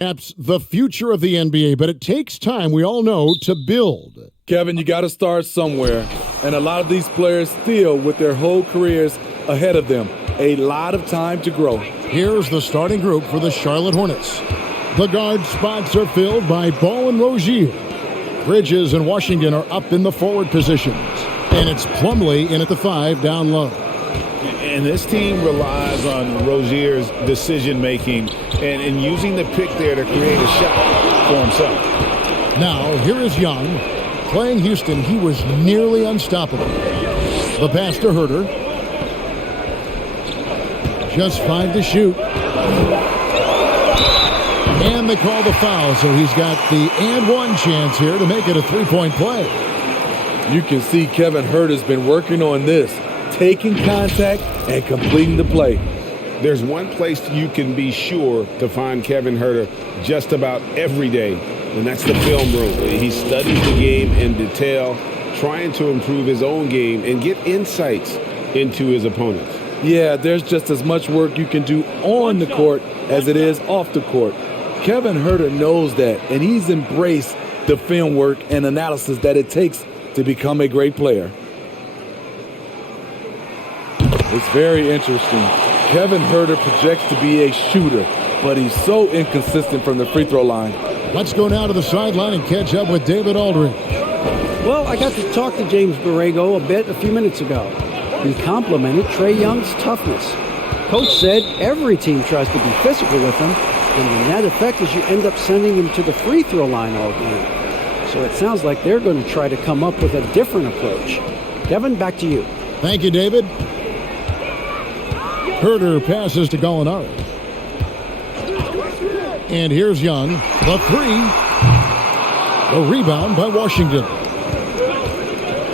Perhaps the future of the NBA, but it takes time, we all know, to build. Kevin, you got to start somewhere. And a lot of these players still with their whole careers ahead of them. A lot of time to grow. Here's the starting group for the Charlotte Hornets. The guard spots are filled by Ball and Rozier. Bridges and Washington are up in the forward positions. And it's Plumlee in at the 5 down low. And this team relies on Rozier's decision-making and using the pick there to create a shot for himself. Now, here is Young. Playing Houston, he was nearly unstoppable. The pass to Herter. Just 5 to shoot. And they call the foul, so he's got the and one chance here to make it a three-point play. You can see Kevin Herter's been working on this, taking contact and completing the play. There's one place you can be sure to find Kevin Herter just about every day, and that's the film room. He studies the game in detail, trying to improve his own game and get insights into his opponents. Yeah, there's just as much work you can do on the court as it is off the court. Kevin Herter knows that, and he's embraced the film work and analysis that it takes to become a great player. It's very interesting. Kevin Herter projects to be a shooter, but he's so inconsistent from the free throw line. Let's go now to the sideline and catch up with David Aldridge. Well, I got to talk to James Borrego a few minutes ago. He complimented Trae Young's toughness. Coach said every team tries to be physical with him, and the net effect is you end up sending him to the free throw line all game. So it sounds like they're going to try to come up with a different approach. Kevin, back to you. Thank you, David. Herter passes to Gallinari. And here's Young. The 3. A rebound by Washington.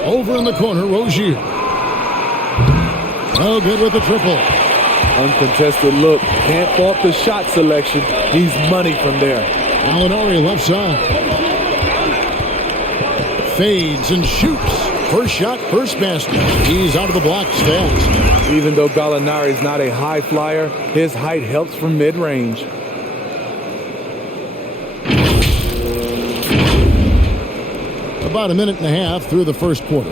Over in the corner, Rozier. No good with the triple. Uncontested look. Can't fault the shot selection. He's money from there. Gallinari left side. Fades and shoots. First shot, first basket. He's out of the blocks fast. Even though Gallinari's not a high flyer, his height helps from mid-range. About a minute and a half through the first quarter.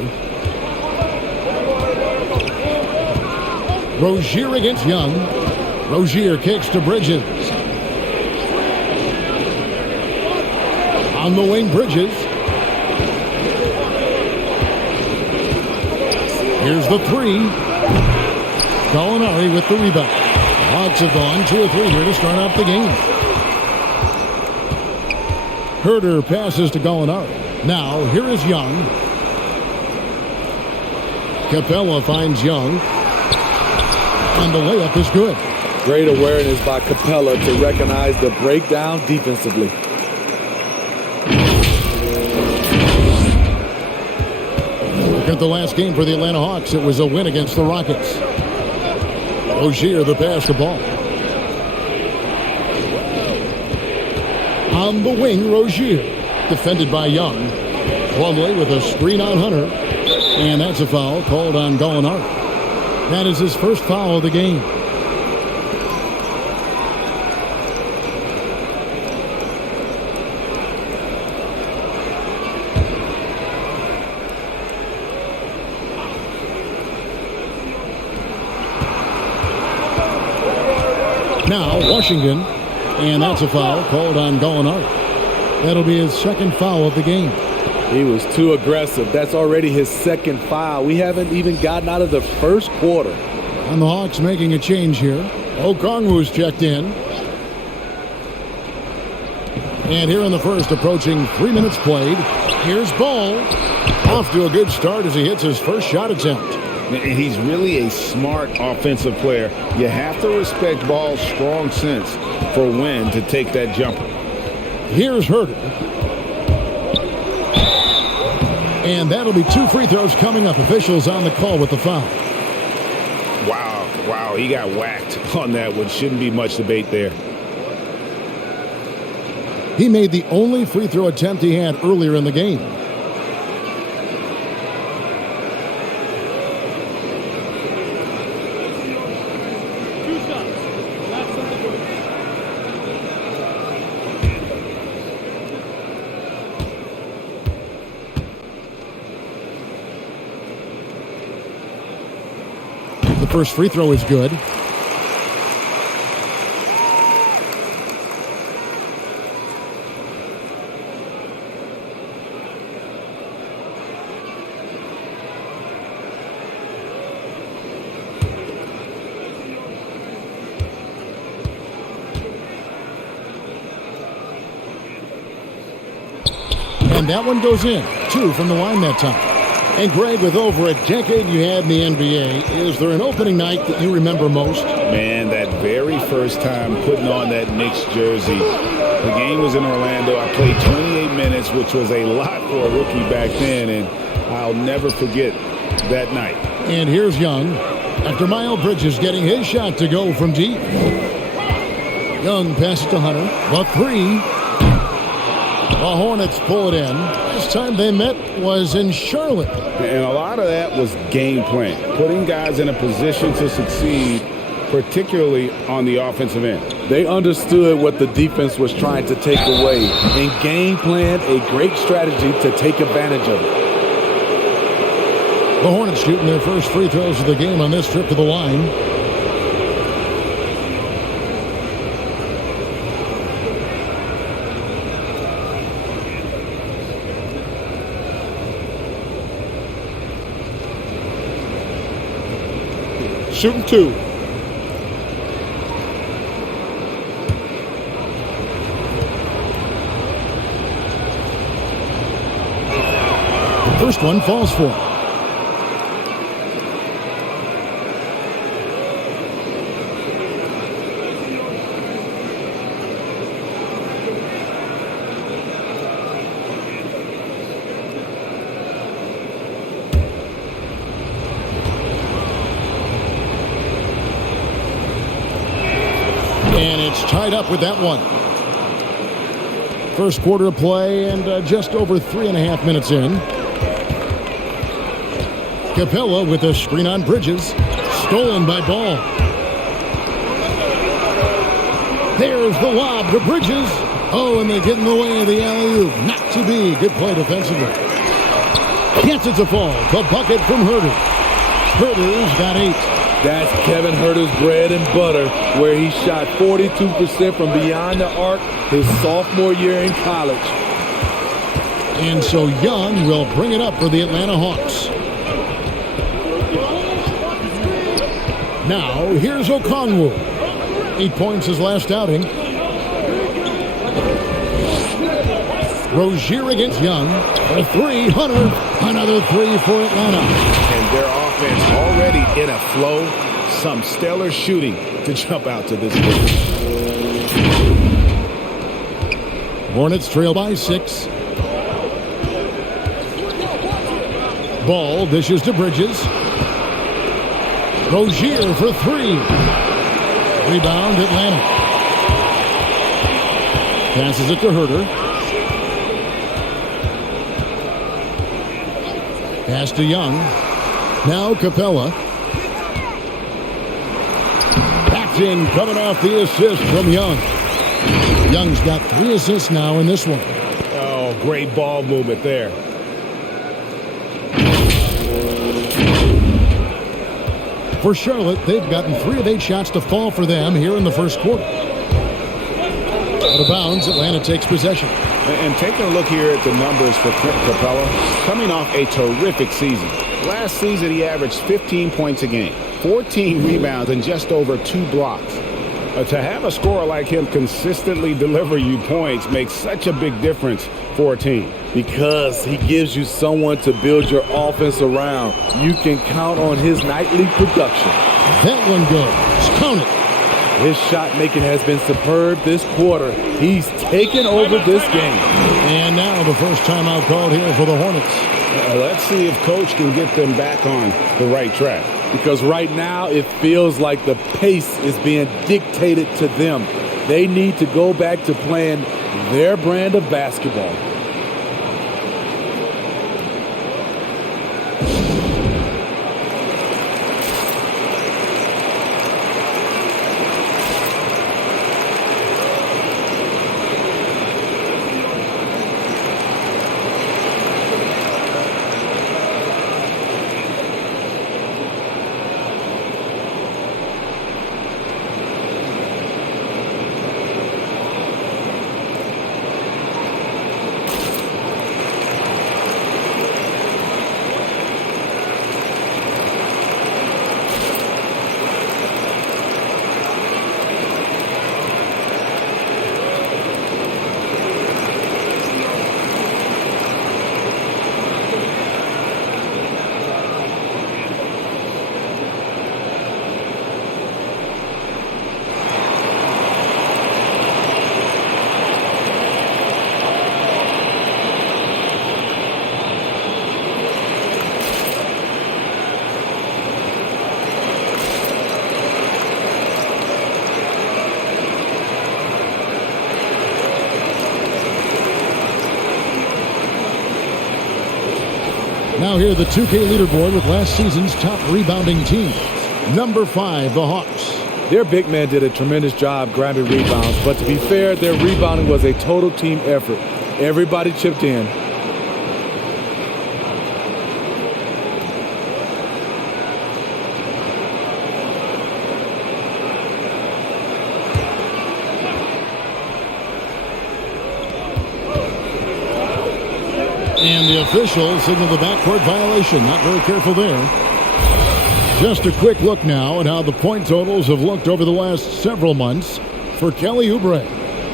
Rozier against Young. Rozier kicks to Bridges. On the wing, Bridges. Here's the 3. Gallinari with the rebound. Hawks have gone 2 or 3 here to start off the game. Herter passes to Gallinari. Now, here is Young. Capella finds Young. And the layup is good. Great awareness by Capella to recognize the breakdown defensively. Look at the last game for the Atlanta Hawks. It was a win against the Rockets. Rozier the pass to Ball. On the wing, Rozier. Defended by Young. Plumlee with a screen on Hunter. And that's a foul called on Gallinari. That is his first foul of the game. Now, Washington. And that's a foul called on Gallinari. That'll be his second foul of the game. He was too aggressive. That's already his second foul. We haven't even gotten out of the first quarter. And the Hawks making a change here. Okongwu's checked in. And here in the first, approaching 3 minutes played. Here's Ball. Off to a good start as he hits his first shot attempt. And he's really a smart offensive player. You have to respect Ball's strong sense for when to take that jumper. Here's Herter. And that'll be 2 free throws coming up. Officials on the call with the foul. Wow, he got whacked on that one. Shouldn't be much debate there. He made the only free throw attempt he had earlier in the game. First free throw is good. And that one goes in. 2 from the line that time. And Greg, with over a decade you had in the NBA, is there an opening night that you remember most? Man, that very first time putting on that Knicks jersey. The game was in Orlando. I played 28 minutes, which was a lot for a rookie back then, and I'll never forget that night. And here's Young. After Miles Bridges getting his shot to go from deep. Young passes to Hunter. The 3. The Hornets pull it in. Last time they met was in Charlotte. And a lot of that was game plan, putting guys in a position to succeed, particularly on the offensive end. They understood what the defense was trying to take away and game planned a great strategy to take advantage of it. The Hornets shooting their first free throws of the game on this trip to the line. Shooting 2. First one falls for him. And it's tied up with that one. First quarter of play and just over 3.5 minutes in. Capella with a screen on Bridges. Stolen by Ball. There's the lob to Bridges. Oh, and they get in the way of the alley-oop. Not to be. Good play defensively. Gets it to fall. The bucket from Herter. Herter's got 8. That's Kevin Herter's bread and butter, where he shot 42% from beyond the arc his sophomore year in college. And so Young will bring it up for the Atlanta Hawks. Now, here's Okongwu. 8 points his last outing. Rozier against Young. A 3, Hunter. Another 3 for Atlanta. And their offense already in a flow. Some stellar shooting to jump out to this game. Hornets trail by 6. Ball dishes to Bridges. Rozier for 3. Rebound Atlanta. Passes it to Herter. Pass to Young. Now Capella. Backed in, coming off the assist from Young. Young's got 3 assists now in this one. Oh, great ball movement there. For Charlotte, they've gotten 3 of 8 shots to fall for them here in the first quarter. Out of bounds, Atlanta takes possession. And taking a look here at the numbers for Clint Capella, coming off a terrific season. Last season, he averaged 15 points a game, 14 rebounds, and just over 2 blocks. To have a scorer like him consistently deliver you points makes such a big difference for a team. Because he gives you someone to build your offense around. You can count on his nightly production. That one goes. Count it. His shot making has been superb this quarter. He's taken over this game. And now the first timeout called here for the Hornets. Let's see if Coach can get them back on the right track. Because right now it feels like the pace is being dictated to them. They need to go back to playing their brand of basketball. Now here, the 2K leaderboard with last season's top rebounding team. Number 5, the Hawks. Their big man did a tremendous job grabbing rebounds, but to be fair, their rebounding was a total team effort. Everybody chipped in. And the official signaled the backcourt violation. Not very careful there. Just a quick look now at how the point totals have looked over the last several months for Kelly Oubre.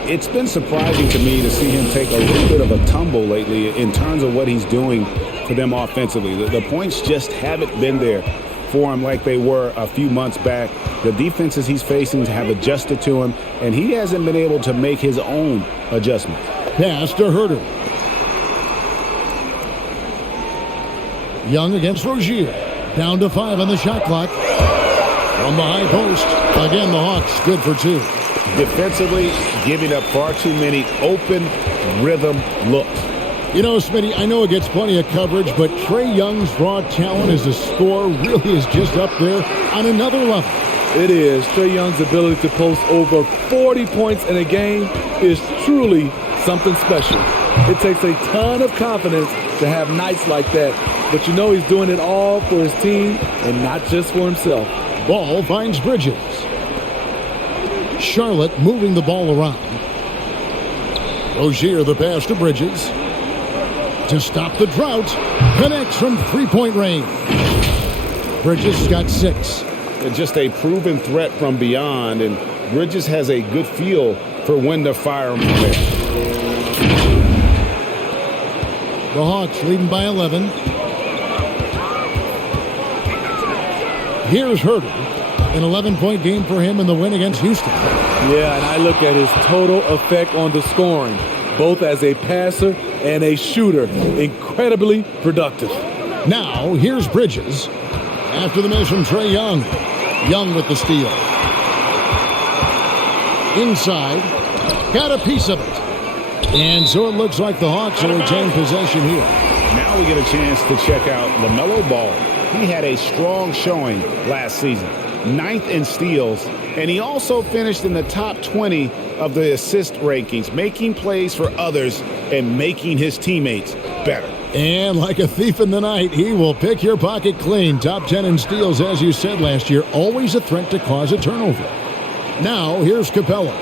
It's been surprising to me to see him take a little bit of a tumble lately in terms of what he's doing for them offensively. The points just haven't been there for him like they were a few months back. The defenses he's facing have adjusted to him, and he hasn't been able to make his own adjustments. Pass to Herter. Young against Rozier. Down to 5 on the shot clock. From the high post. Again, the Hawks good for 2. Defensively, giving up far too many open rhythm looks. You know, Smitty, I know it gets plenty of coverage, but Trae Young's raw talent as a scorer really is just up there on another level. It is. Trae Young's ability to post over 40 points in a game is truly something special. It takes a ton of confidence to have nights like that, but you know he's doing it all for his team and not just for himself. Ball finds Bridges. Charlotte moving the ball around. Rozier the pass to Bridges. To stop the drought, connects from three-point range. Bridges got 6. Just a proven threat from beyond, and Bridges has a good feel for when to fire him from there. The Hawks leading by 11. Here's Herter. An 11-point game for him in the win against Houston. Yeah, and I look at his total effect on the scoring, both as a passer and a shooter. Incredibly productive. Now, here's Bridges. After the miss from Trae Young. Young with the steal. Inside. Got a piece of it. And so it looks like the Hawks will retain possession here. Now we get a chance to check out LaMelo Ball. He had a strong showing last season. 9th in steals, and he also finished in the top 20 of the assist rankings, making plays for others and making his teammates better. And like a thief in the night, he will pick your pocket clean. Top 10 in steals, as you said last year, always a threat to cause a turnover. Now, here's Capella.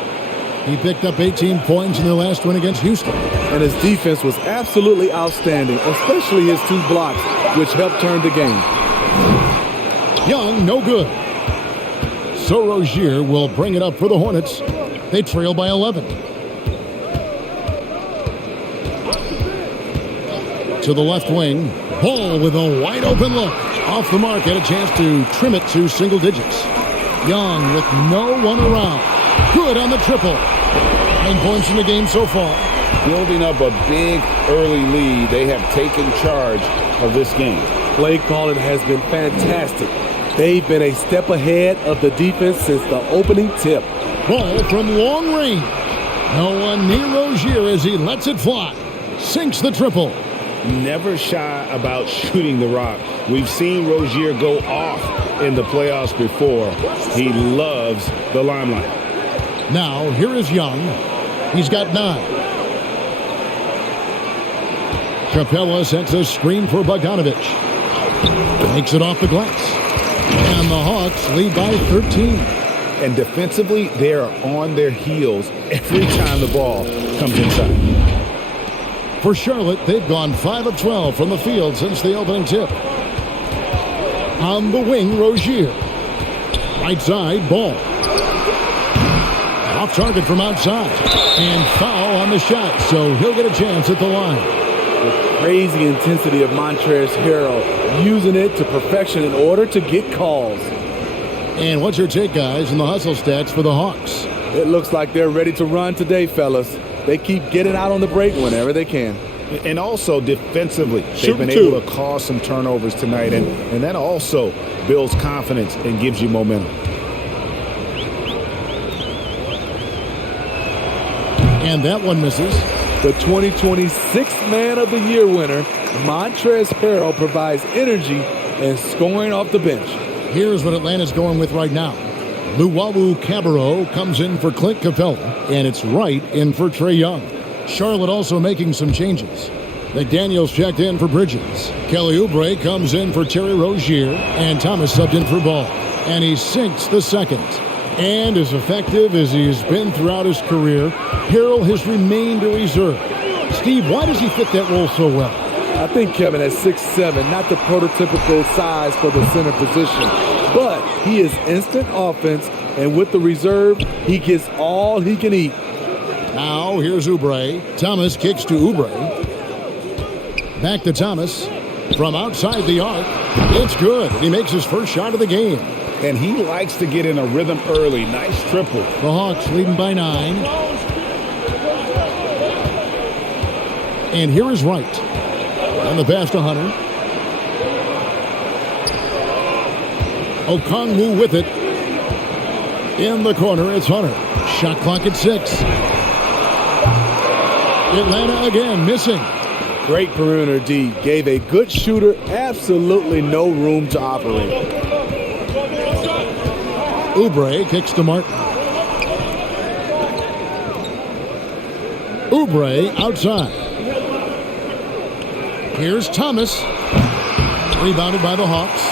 He picked up 18 points in their last win against Houston. And his defense was absolutely outstanding, especially his 2 blocks, which helped turn the game. Young, no good. So Rozier will bring it up for the Hornets. They trail by 11. To the left wing. Ball with a wide open look. Off the mark, had a chance to trim it to single digits. Young with no one around. Good on the triple. 9 points in the game so far. Building up a big early lead, they have taken charge of this game. Play calling has been fantastic. They've been a step ahead of the defense since the opening tip. Ball from long range. No one near Rozier as he lets it fly. Sinks the triple. Never shy about shooting the rock. We've seen Rozier go off in the playoffs before. He loves the limelight. Now, here is Young. He's got 9. Capella sets a screen for Bogdanovich. Makes it off the glass. And the Hawks lead by 13. And defensively, they are on their heels every time the ball comes inside. For Charlotte, they've gone 5 of 12 from the field since the opening tip. On the wing, Rozier. Right side, Ball. Off target from outside. And foul on the shot, so he'll get a chance at the line. The crazy intensity of Montrezl Harrell, using it to perfection in order to get calls. And what's your take, guys, in the hustle stats for the Hawks? It looks like they're ready to run today, fellas. They keep getting out on the break whenever they can. And also defensively, they've been able to cause some turnovers tonight, and that also builds confidence and gives you momentum. And that one misses. The 2026 Man of the Year winner, Montrezl Harrell, provides energy and scoring off the bench. Here's what Atlanta's going with right now. Luwawu Cabarro comes in for Clint Capella, and it's Wright in for Trae Young. Charlotte also making some changes. McDaniels checked in for Bridges. Kelly Oubre comes in for Terry Rozier, and Thomas subbed in for Ball. And he sinks the second. And as effective as he's been throughout his career, Harrell has remained a reserve. Steve, why does he fit that role so well? I think Kevin at 6'7", not the prototypical size for the center position, but he is instant offense, and with the reserve, he gets all he can eat. Now here's Oubre. Thomas kicks to Oubre. Back to Thomas from outside the arc. It's good. He makes his first shot of the game. And he likes to get in a rhythm early. Nice triple. The Hawks leading by 9. And here is Wright. On the pass to Hunter. Okongwu with it. In the corner, it's Hunter. Shot clock at 6. Atlanta again missing. Great perimeter D. Gave a good shooter absolutely no room to operate. Oubre kicks to Martin. Oubre outside. Here's Thomas. Rebounded by the Hawks.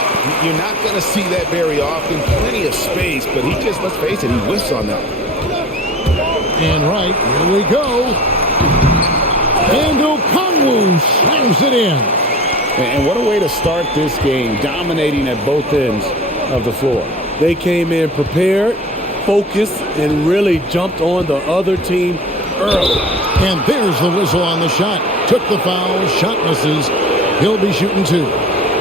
You're not going to see that very often. Plenty of space, but he just, let's face it, he whiffs on that. And right, here we go. And Okongwu slams it in. And what a way to start this game, dominating at both ends of the floor. They came in prepared, focused, and really jumped on the other team early. And there's the whistle on the shot. Took the foul, shot misses. He'll be shooting 2.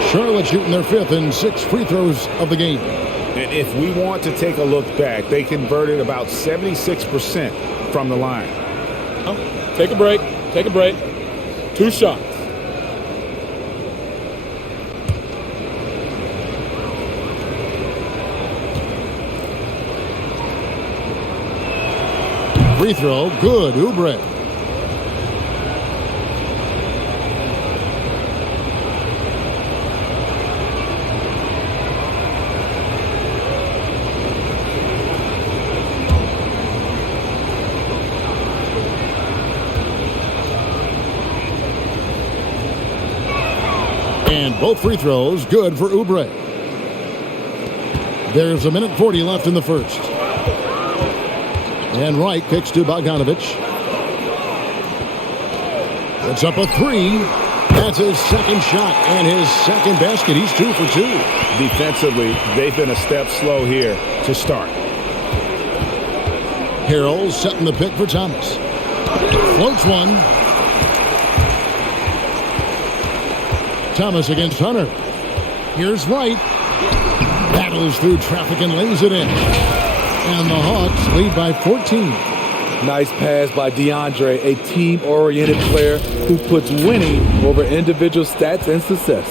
Charlotte shooting their 5th and 6 free throws of the game. And if we want to take a look back, they converted about 76% from the line. Oh, take a break. Take a break. 2 shots. Free throw, good, Oubre. And both free throws good for Oubre. There's 1:40 left in the first. And Wright kicks to Bogdanovich. Puts up a 3. That's his second shot and his second basket. He's 2 for 2. Defensively, they've been a step slow here to start. Harrell setting the pick for Thomas. Floats one. Thomas against Hunter. Here's Wright. Battles through traffic and lays it in. And the Hawks lead by 14. Nice pass by DeAndre, a team-oriented player who puts winning over individual stats and success.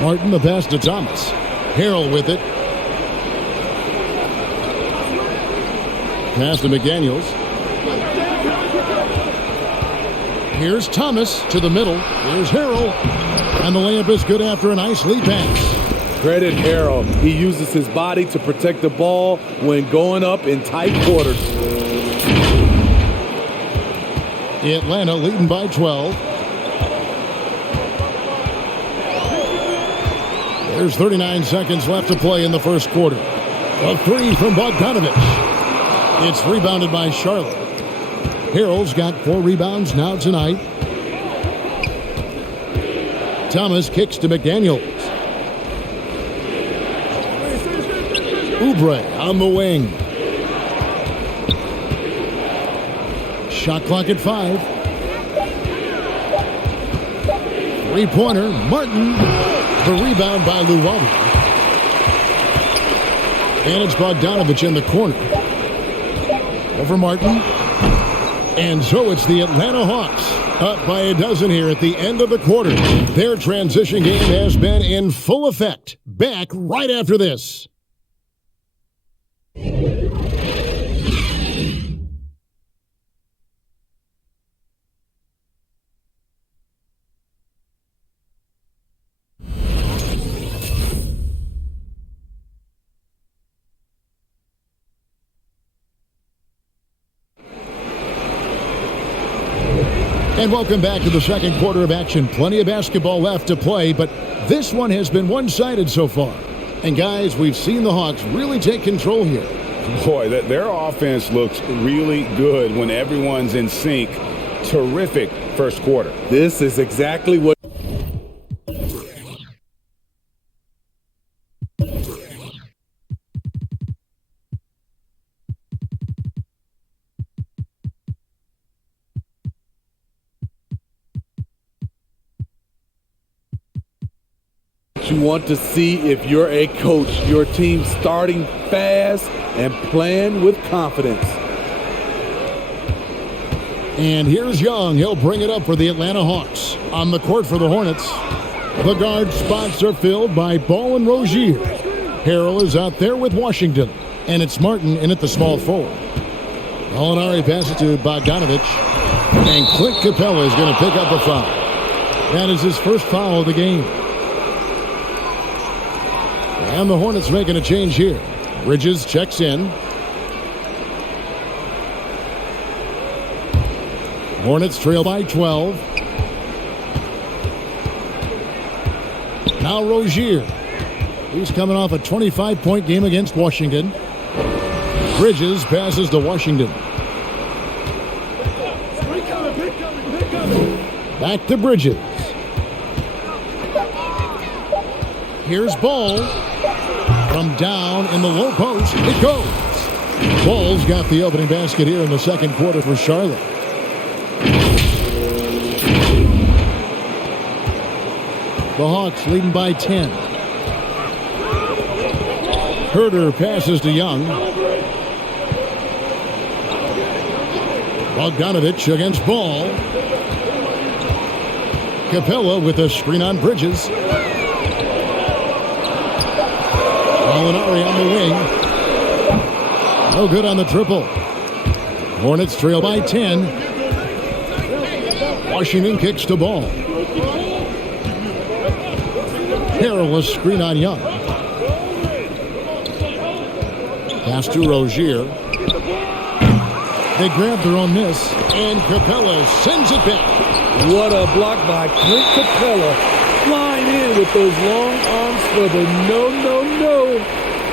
Martin the pass to Thomas. Harrell with it. Pass to McDaniels. Here's Thomas to the middle. Here's Harrell. And the layup is good after a nice lead pass. Credit Harrell. He uses his body to protect the ball when going up in tight quarters. Atlanta leading by 12. There's 39 seconds left to play in the first quarter. A 3 from Bogdanovich. It's rebounded by Charlotte. Harrell's got 4 rebounds now tonight. Thomas kicks to McDaniels. Oubre on the wing. Shot clock at 5. 3-pointer, Martin. The rebound by Luwawu. And it's Bogdanovich in the corner. Over Martin. And so it's the Atlanta Hawks up by a dozen here at the end of the quarter. Their transition game has been in full effect. Back right after this. And welcome back to the second quarter of action. Plenty of basketball left to play, but this one has been one-sided so far. And guys, we've seen the Hawks really take control here. Boy, their offense looks really good when everyone's in sync. Terrific first quarter. This is exactly what you want to see if you're a coach. Your team starting fast and playing with confidence. And here's Young. He'll bring it up for the Atlanta Hawks. On the court for the Hornets, the guard spots are filled by Ball and Rozier. Harrell is out there with Washington. And it's Martin in at the small forward. Gallinari passes to Bogdanovich. And Clint Capella is going to pick up a foul. That is his first foul of the game. And the Hornets making a change here. Bridges checks in. Hornets trail by 12. Now Rozier. He's coming off a 25-point game against Washington. Bridges passes to Washington. Back to Bridges. Here's Ball. From down in the low post, it goes. Ball's got the opening basket here in the second quarter for Charlotte. The Hawks leading by 10. Herter passes to Young. Bogdanovich against Ball. Capella with a screen on Bridges. Gallinari on the wing. No good on the triple. Hornets trail by 10. Washington kicks to Ball. Harrell a screen on Young. Pass to Rozier. They grab their own miss, and Capella sends it back. What a block by Clint Capella. Flying in with those long arms for the no.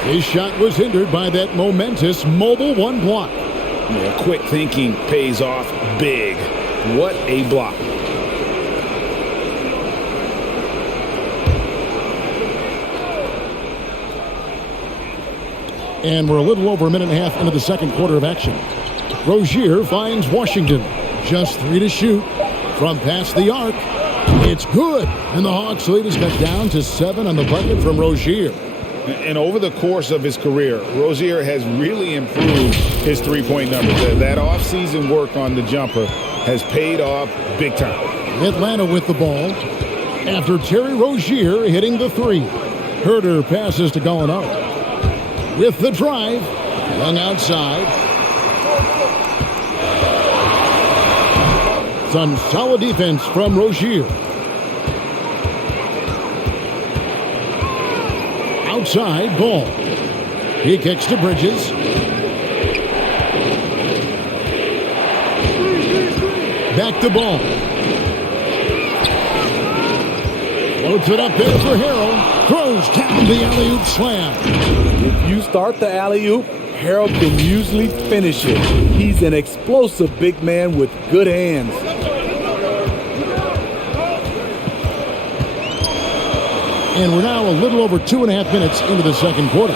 His shot was hindered by that momentous mobile one block. Yeah, quick thinking pays off big. What a block. And we're a little over a minute and a half into the second quarter of action. Rozier finds Washington. Just 3 to shoot from past the arc. It's good. And the Hawks lead is cut down to 7 on the bucket from Rozier. And over the course of his career, Rozier has really improved his three-point numbers. That off-season work on the jumper has paid off big time. Atlanta with the ball. After Terry Rozier hitting the 3. Herter passes to Gallinari. With the drive. Young outside. Some solid defense from Rozier. Outside, Ball. He kicks to Bridges. Back to Ball. Floats it up there for Harrell. Throws down the alley-oop slam. If you start the alley-oop, Harrell can usually finish it. He's an explosive big man with good hands. And we're now a little over 2.5 minutes into the second quarter.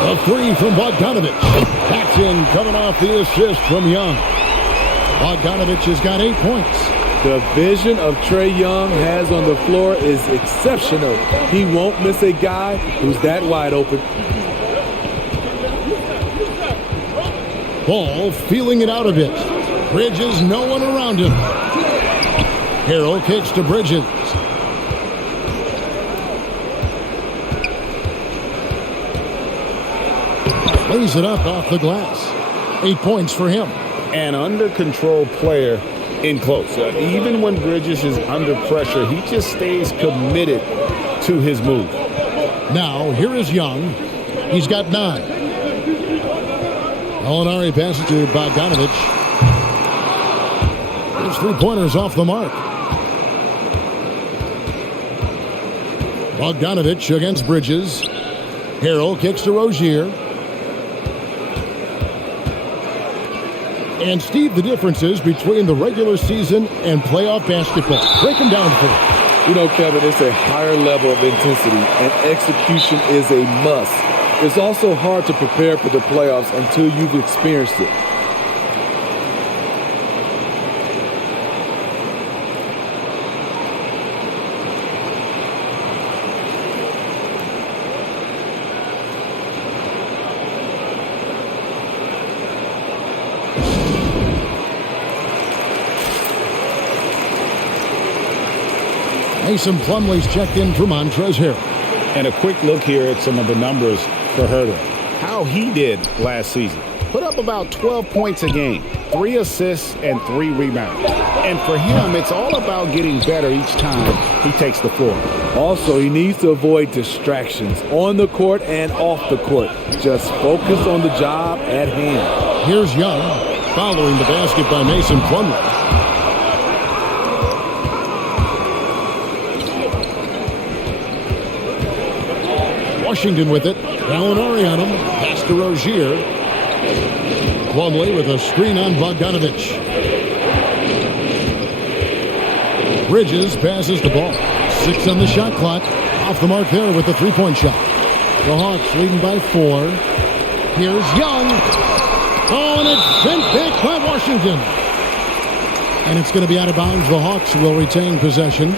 A 3 from Bogdanovich. That's in, coming off the assist from Young. Bogdanovich has got 8 points. The vision of Trae Young has on the floor is exceptional. He won't miss a guy who's that wide open. Ball feeling it out a bit. Bridges, no one around him. Harrell kicks to Bridges. Lays it up off the glass. 8 points for him. An under-control player in close. Even when Bridges is under pressure, he just stays committed to his move. Now, here is Young. He's got 9. Molinari passes to Bogdanovich. His three-pointers off the mark. Bogdanovich against Bridges. Harrell kicks to Rozier. And Steve, the differences between the regular season and playoff basketball. Break them down for us. You know, Kevin, it's a higher level of intensity, and execution is a must. It's also hard to prepare for the playoffs until you've experienced it. Mason Plumlee's checked in for Montrezl Harrell. And a quick look here at some of the numbers for Herter. How he did last season. Put up about 12 points a game, 3 assists, and 3 rebounds. And for him, it's all about getting better each time he takes the floor. Also, he needs to avoid distractions on the court and off the court. Just focus on the job at hand. Here's Young, following the basket by Mason Plumlee. Washington with it. Molinari on him. Pass to Rozier. Plumlee with a screen on Bogdanovich. Bridges passes the ball. 6 on the shot clock. Off the mark there with the three-point shot. The Hawks leading by 4. Here's Young. Oh, and it's sent back by Washington. And it's going to be out of bounds. The Hawks will retain possession.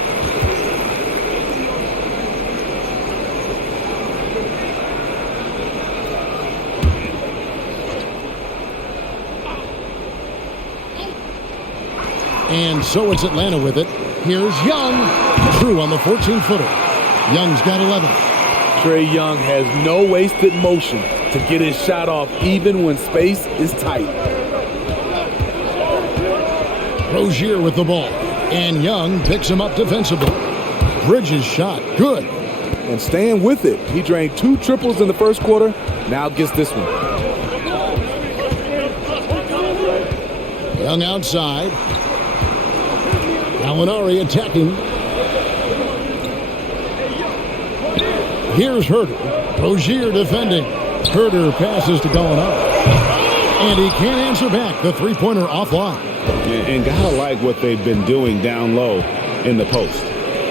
And so it's Atlanta with it. Here's Young. True on the 14-footer. Young's got 11. Trae Young has no wasted motion to get his shot off even when space is tight. Rozier with the ball. And Young picks him up defensively. Bridges shot. Good. And staying with it. He drained 2 triples in the first quarter. Now gets this one. Young outside. Molinari attacking. Here's Herter. Rozier defending. Herter passes to Gallinari. And he can't answer back. The three-pointer offline. And gotta like what they've been doing down low in the post.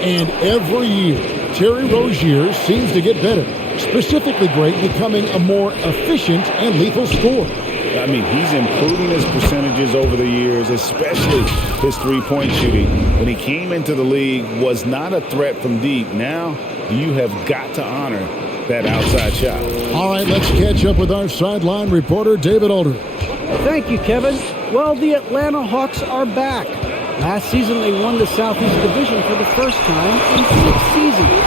And every year, Terry Rozier seems to get better. Specifically great, becoming a more efficient and lethal scorer. I mean, he's improving his percentages over the years, especially his three-point shooting. When he came into the league, was not a threat from deep. Now, you have got to honor that outside shot. All right, let's catch up with our sideline reporter, David Aldridge. Thank you, Kevin. Well, the Atlanta Hawks are back. Last season, they won the Southeast Division for the first time in 6 seasons.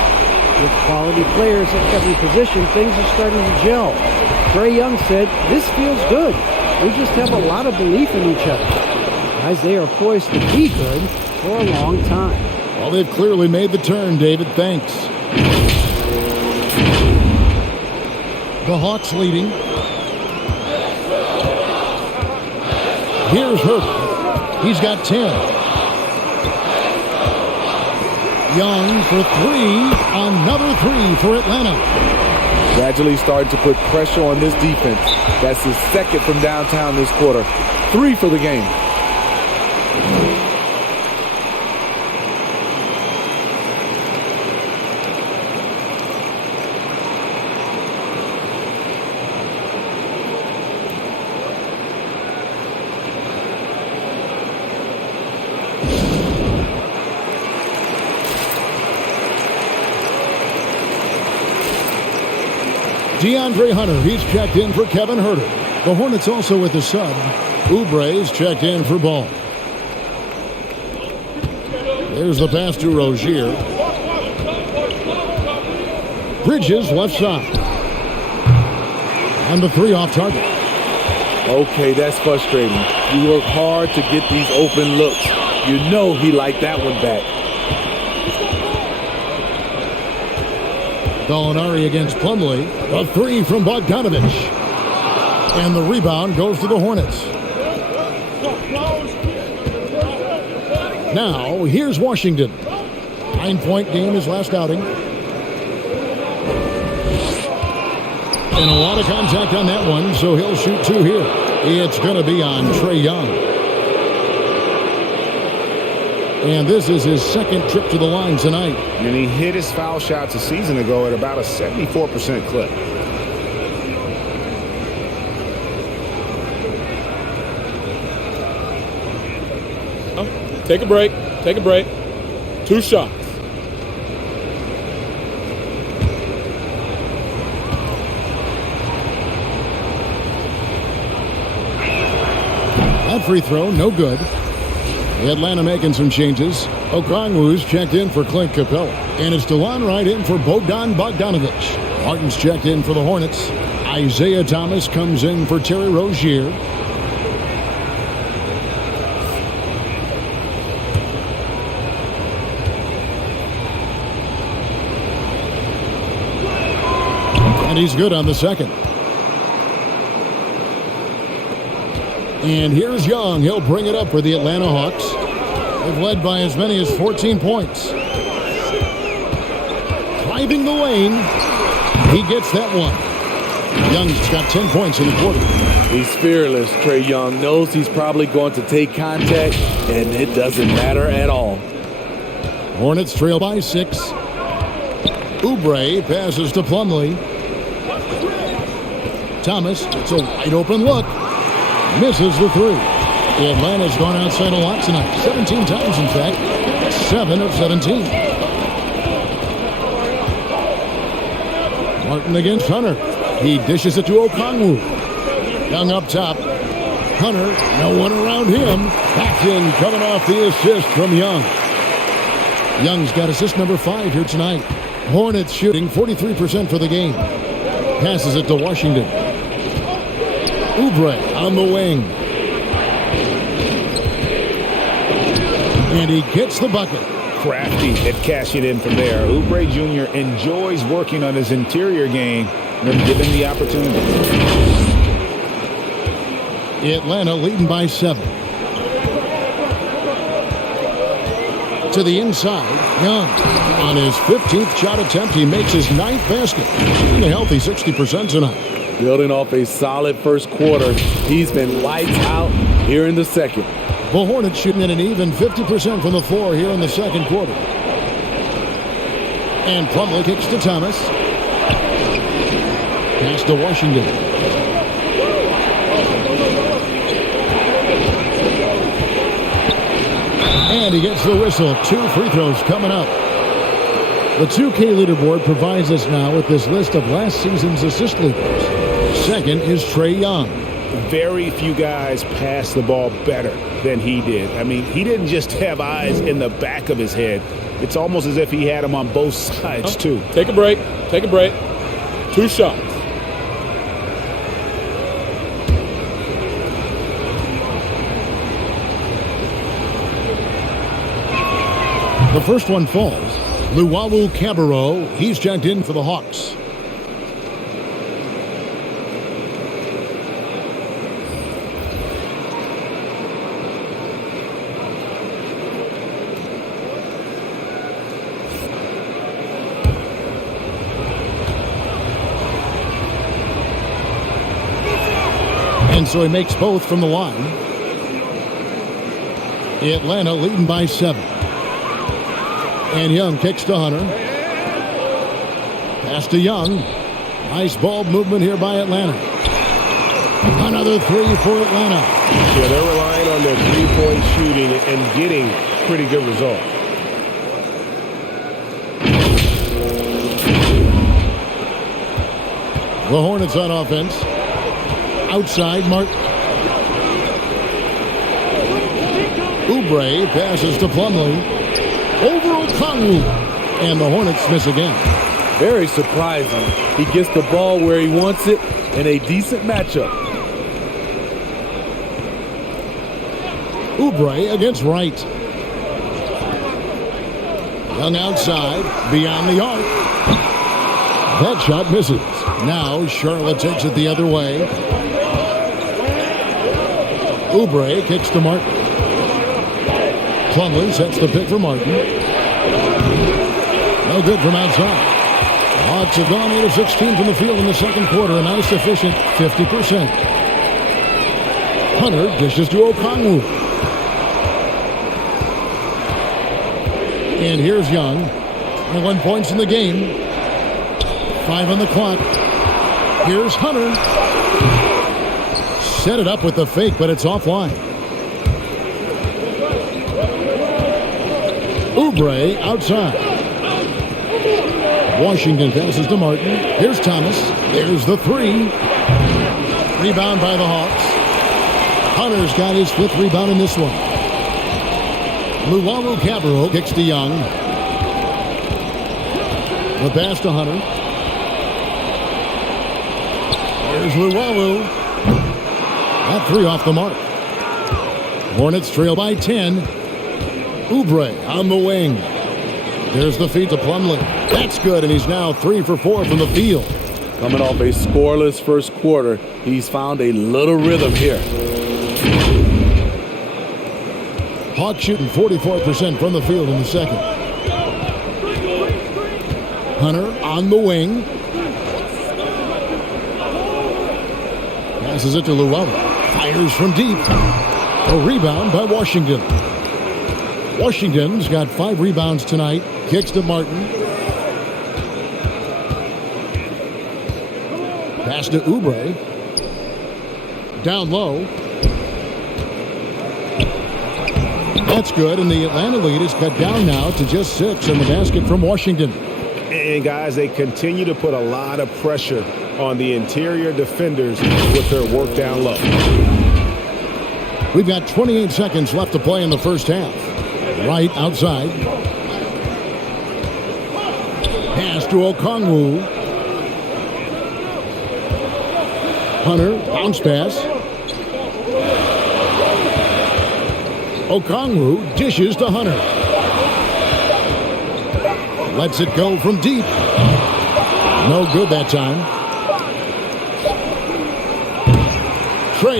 With quality players at every position, things are starting to gel. Trae Young said, "This feels good. We just have a lot of belief in each other." Guys, they are poised to be good for a long time. Well, they've clearly made the turn, David. Thanks. The Hawks leading. Here's Herter. He's got 10. Young for 3. Another 3 for Atlanta. Gradually starting to put pressure on this defense. That's his second from downtown this quarter. 3 for the game. DeAndre Hunter, he's checked in for Kevin Herter. The Hornets also with the sub. Oubre's checked in for Ball. There's the pass to Rozier. Bridges left side. And the 3 off target. Okay, that's frustrating. You work hard to get these open looks. You know he liked that one back. Gallinari against Plumlee. A 3 from Bogdanovich. And the rebound goes to the Hornets. Now, here's Washington. 9-point game his last outing. And a lot of contact on that one, so he'll shoot 2 here. It's going to be on Trae Young. And this is his second trip to the line tonight. And he hit his foul shots a season ago at about a 74% clip. Take a break. Take a break. 2 shots. That free throw, no good. Atlanta making some changes. Okongwu's checked in for Clint Capella. And it's DeLon Wright in for Bogdan Bogdanovic. Martin's checked in for the Hornets. Isaiah Thomas comes in for Terry Rozier. And he's good on the second. And here's Young. He'll bring it up for the Atlanta Hawks. They've led by as many as 14 points. Driving the lane. He gets that one. Young's got 10 points in the quarter. He's fearless. Trae Young knows he's probably going to take contact, and it doesn't matter at all. Hornets trail by 6. Oubre passes to Plumlee. Thomas, it's a wide open look. Misses the 3. Atlanta's gone outside a lot tonight. 17 times, in fact. 7 of 17. Martin against Hunter. He dishes it to Okongwu. Young up top. Hunter, no one around him. Paxton coming off the assist from Young. Young's got assist number 5 here tonight. Hornets shooting 43% for the game. Passes it to Washington. Oubre on the wing. And he gets the bucket. Crafty at cashing in from there. Oubre Jr. enjoys working on his interior game when given the opportunity. Atlanta leading by 7. To the inside, Young. On his 15th shot attempt, he makes his 9th basket. Shooting a healthy 60% tonight. Building off a solid first quarter, he's been lights out here in the second. The Hornets shooting at an even 50% from the floor here in the second quarter. And Plumlee kicks to Thomas. Pass to Washington. And he gets the whistle. 2 free throws coming up. The 2K leaderboard provides us now with this list of last season's assist leaders. Second is Trae Young. Very few guys pass the ball better than he did. I mean, he didn't just have eyes in the back of his head. It's almost as if he had them on both sides, too. Take a break. Take a break. 2 shots. The first one falls. Luwawu Cabarro, he's checked in for the Hawks. And so he makes both from the line. Atlanta leading by 7. And Young kicks to Hunter. Pass to Young. Nice ball movement here by Atlanta. Another 3 for Atlanta. Yeah, they're relying on their three-point shooting and getting pretty good results. The Hornets on offense. Outside, Martin. Oubre passes to Plumlee. Over Okongwu. And the Hornets miss again. Very surprising. He gets the ball where he wants it in a decent matchup. Oubre against Wright. Young outside, beyond the arc. That shot misses. Now Charlotte takes it the other way. Oubre kicks to Martin. Plumlee sets the pick for Martin. No good from outside. The Hawks have gone 8 of 16 from the field in the second quarter, and not a sufficient 50%. Hunter dishes to Okongwu. And here's Young. 21 points in the game. 5 on the clock. Here's Hunter. Set it up with the fake, but it's offline. Oubre outside. Washington passes to Martin. Here's Thomas. There's the three. Rebound by the Hawks. Hunter's got his 5th rebound in this one. Luwawu Cabarro kicks to Young. The pass to Hunter. Here's Luwawu. That 3 off the mark. Hornets trail by 10. Oubre on the wing. There's the feed to Plumlee. That's good, and he's now 3 for 4 from the field. Coming off a scoreless first quarter, he's found a little rhythm here. Hawks shooting 44% from the field in the second. Hunter on the wing. Passes it to Luwawu. Fires from deep. A rebound by Washington. Washington's got 5 rebounds tonight. Kicks to Martin. Pass to Oubre. Down low. That's good, and the Atlanta lead is cut down now to just 6 in the basket from Washington. And guys, they continue to put a lot of pressure on the interior defenders with their work down low. We've got 28 seconds left to play in the first half. Right outside. Pass to Okongwu. Hunter, bounce pass. Okongwu dishes to Hunter. Lets it go from deep. No good that time. Trey.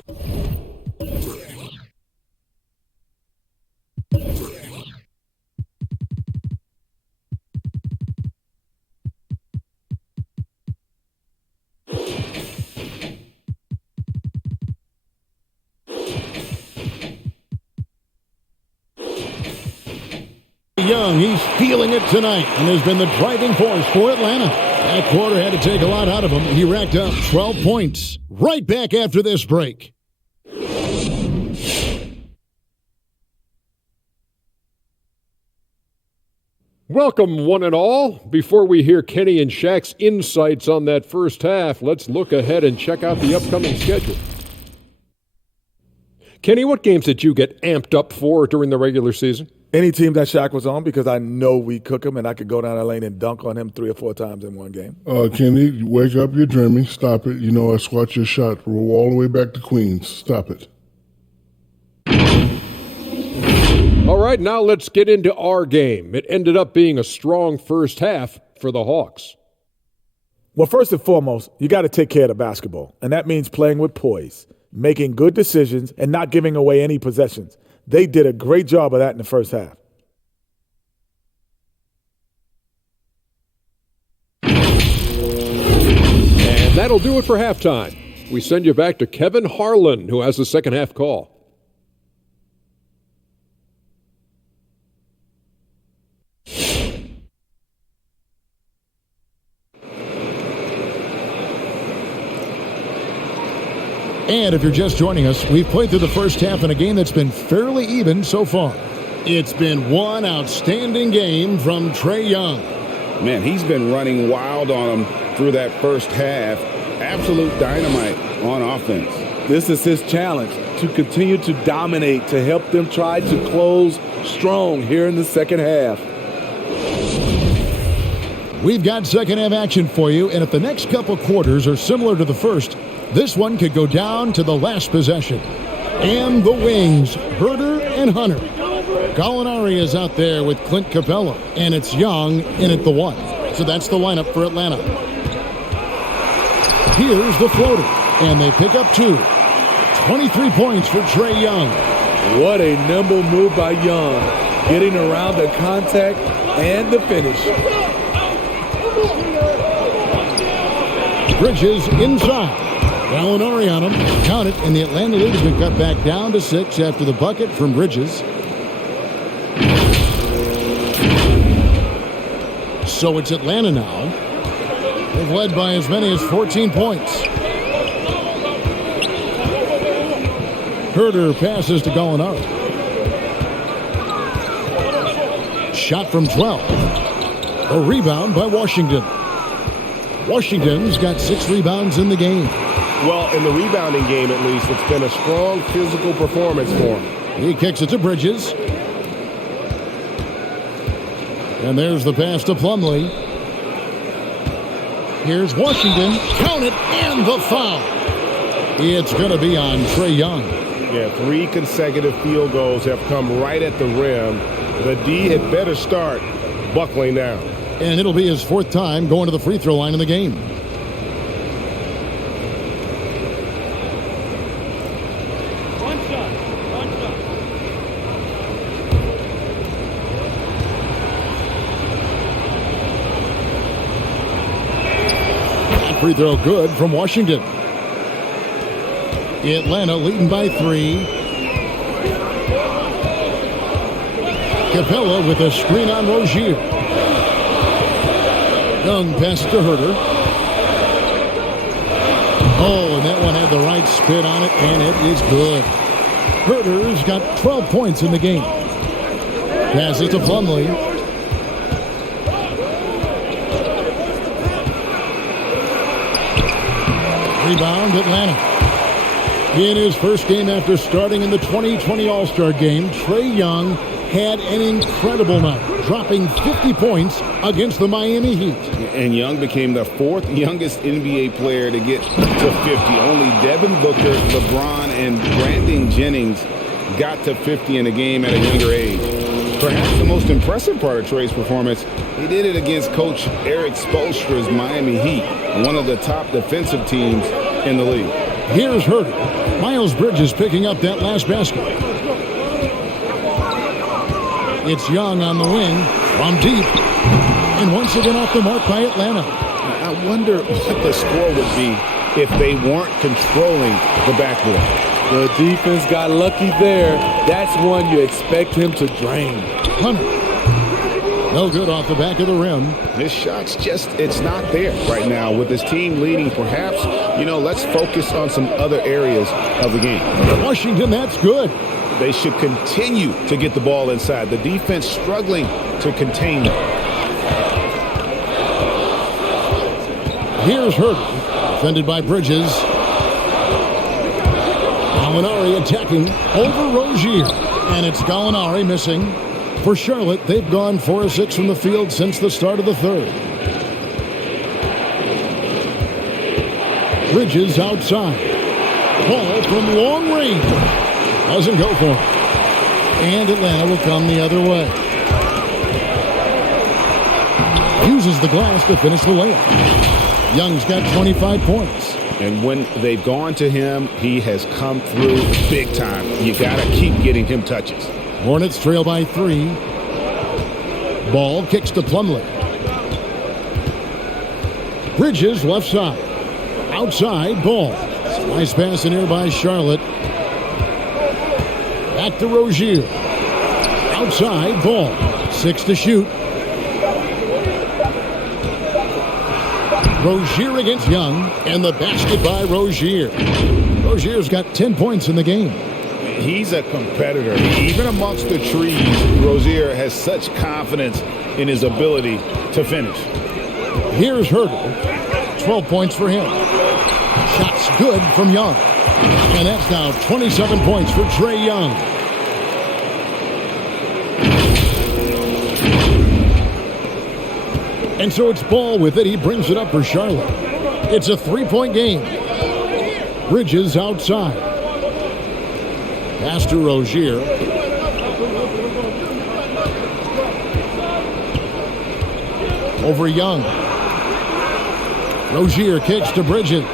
Young, he's feeling it tonight and has been the driving force for Atlanta. That quarter had to take a lot out of him, and he racked up 12 points. Right back after this break. Welcome, one and all. Before we hear Kenny and Shaq's insights on that first half, let's look ahead and check out the upcoming schedule. Kenny, what games did you get amped up for during the regular season? Any team that Shaq was on, because I know we cook him and I could go down the lane and dunk on him 3 or 4 times in one game. Kenny, wake up, you're dreaming. Stop it. You know I squat your shot. Roll all the way back to Queens. Stop it. All right, now let's get into our game. It ended up being a strong first half for the Hawks. Well, first and foremost, you got to take care of the basketball, and that means playing with poise, making good decisions, and not giving away any possessions. They did a great job of that in the first half. And that'll do it for halftime. We send you back to Kevin Harlan, who has the second half call. And if you're just joining us, we've played through the first half in a game that's been fairly even so far. It's been one outstanding game from Trae Young. Man, he's been running wild on them through that first half. Absolute dynamite on offense. This is his challenge, to continue to dominate, to help them try to close strong here in the second half. We've got second half action for you, and if the next couple quarters are similar to the first, this one could go down to the last possession. And the wings, Herter and Hunter. Gallinari is out there with Clint Capella, and it's Young in at the 1. So that's the lineup for Atlanta. Here's the floater, and they pick up 2. 23 points for Trae Young. What a nimble move by Young, getting around the contact and the finish. Bridges inside. Gallinari on him. Count it, and the Atlanta lead has been cut back down to 6 after the bucket from Bridges. So it's Atlanta now. They've led by as many as 14 points. Herter passes to Gallinari. Shot from 12. A rebound by Washington. Washington's got 6 rebounds in the game. Well, in the rebounding game, at least, it's been a strong physical performance for him. He kicks it to Bridges. And there's the pass to Plumlee. Here's Washington. Count it, and the foul. It's going to be on Trae Young. Yeah, 3 consecutive field goals have come right at the rim. The D had better start buckling down. And it'll be his 4th time going to the free throw line in the game. Free throw good from Washington. Atlanta leading by 3. Capella with a screen on Rozier. Young passes to Herter. Oh, and that one had the right spin on it, and it is good. Herter's got 12 points in the game. Passes to Plumlee. Rebound, Atlanta. In his first game after starting in the 2020 All-Star Game, Trae Young had an incredible night, dropping 50 points against the Miami Heat. And Young became the 4th youngest NBA player to get to 50. Only Devin Booker, LeBron, and Brandon Jennings got to 50 in a game at a younger age. Perhaps the most impressive part of Trae's performance, he did it against Coach Eric Spoelstra's Miami Heat, one of the top defensive teams in the league. Here's Herter. Miles Bridges picking up that last basket. It's Young on the wing from deep. And once again off the mark by Atlanta. I wonder what the score would be if they weren't controlling the backboard. The defense got lucky there. That's one you expect him to drain. Hunter. No good off the back of the rim. His shot's just, it's not there right now. With his team leading, perhaps, let's focus on some other areas of the game. Washington, that's good. They should continue to get the ball inside. The defense struggling to contain them. Here's Herter, defended by Bridges. Gallinari attacking over Rozier. And it's Gallinari missing. For Charlotte, they've gone 4 of 6 from the field since the start of the 3rd. Bridges outside. Ball from long range. Doesn't go for him. And Atlanta will come the other way. Uses the glass to finish the layup. Young's got 25 points. And when they've gone to him, he has come through big time. You got to keep getting him touches. Hornets trail by 3. Ball kicks to Plumlee. Bridges left side. Outside, Ball. Nice pass in here by Charlotte. Back to Rozier. Outside, Ball. 6 to shoot. Rozier against Young, and the basket by Rozier. Rozier's got 10 points in the game. He's a competitor. Even amongst the trees, Rozier has such confidence in his ability to finish. Here's Herter. 12 points for him. Shots good from Young. And that's now 27 points for Trae Young. And so it's Ball with it. He brings it up for Charlotte. It's a 3-point game. Bridges outside. Pass to Rozier. Over Young. Rozier kicks to Bridges.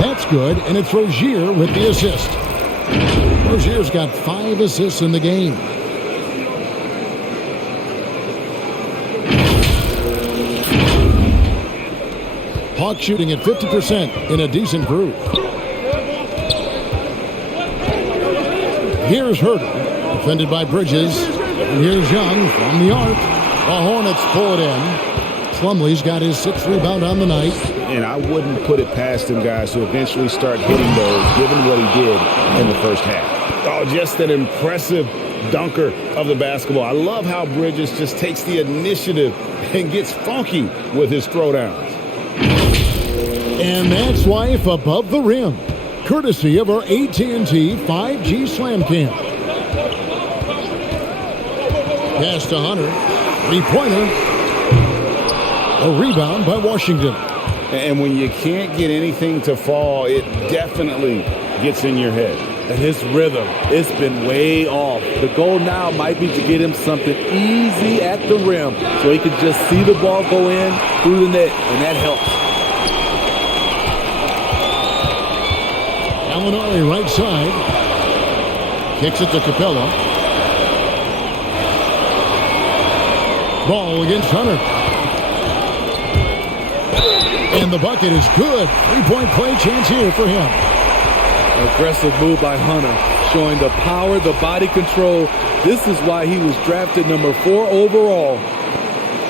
That's good, and it's Rozier with the assist. Rozier's got 5 assists in the game. Hawks shooting at 50% in a decent group. Here's Herter, defended by Bridges. And here's Young from the arc. The Hornets pull it in. Plumlee's got his 6th rebound on the night. And I wouldn't put it past him, guys, to eventually start hitting those, given what he did in the first half. Oh, just an impressive dunker of the basketball. I love how Bridges just takes the initiative and gets funky with his throwdowns. And that's life above the rim, courtesy of our AT&T 5G Slam Cam. Pass to Hunter. 3-pointer. A rebound by Washington. And when you can't get anything to fall, it definitely gets in your head. And his rhythm, it's been way off. The goal now might be to get him something easy at the rim so he can just see the ball go in through the net, and that helps. Gallinari right side. Kicks it to Capella. Ball against Hunter. And the bucket is good. 3-point play chance here for him. Aggressive move by Hunter, showing the power, the body control. This is why he was drafted number 4 overall.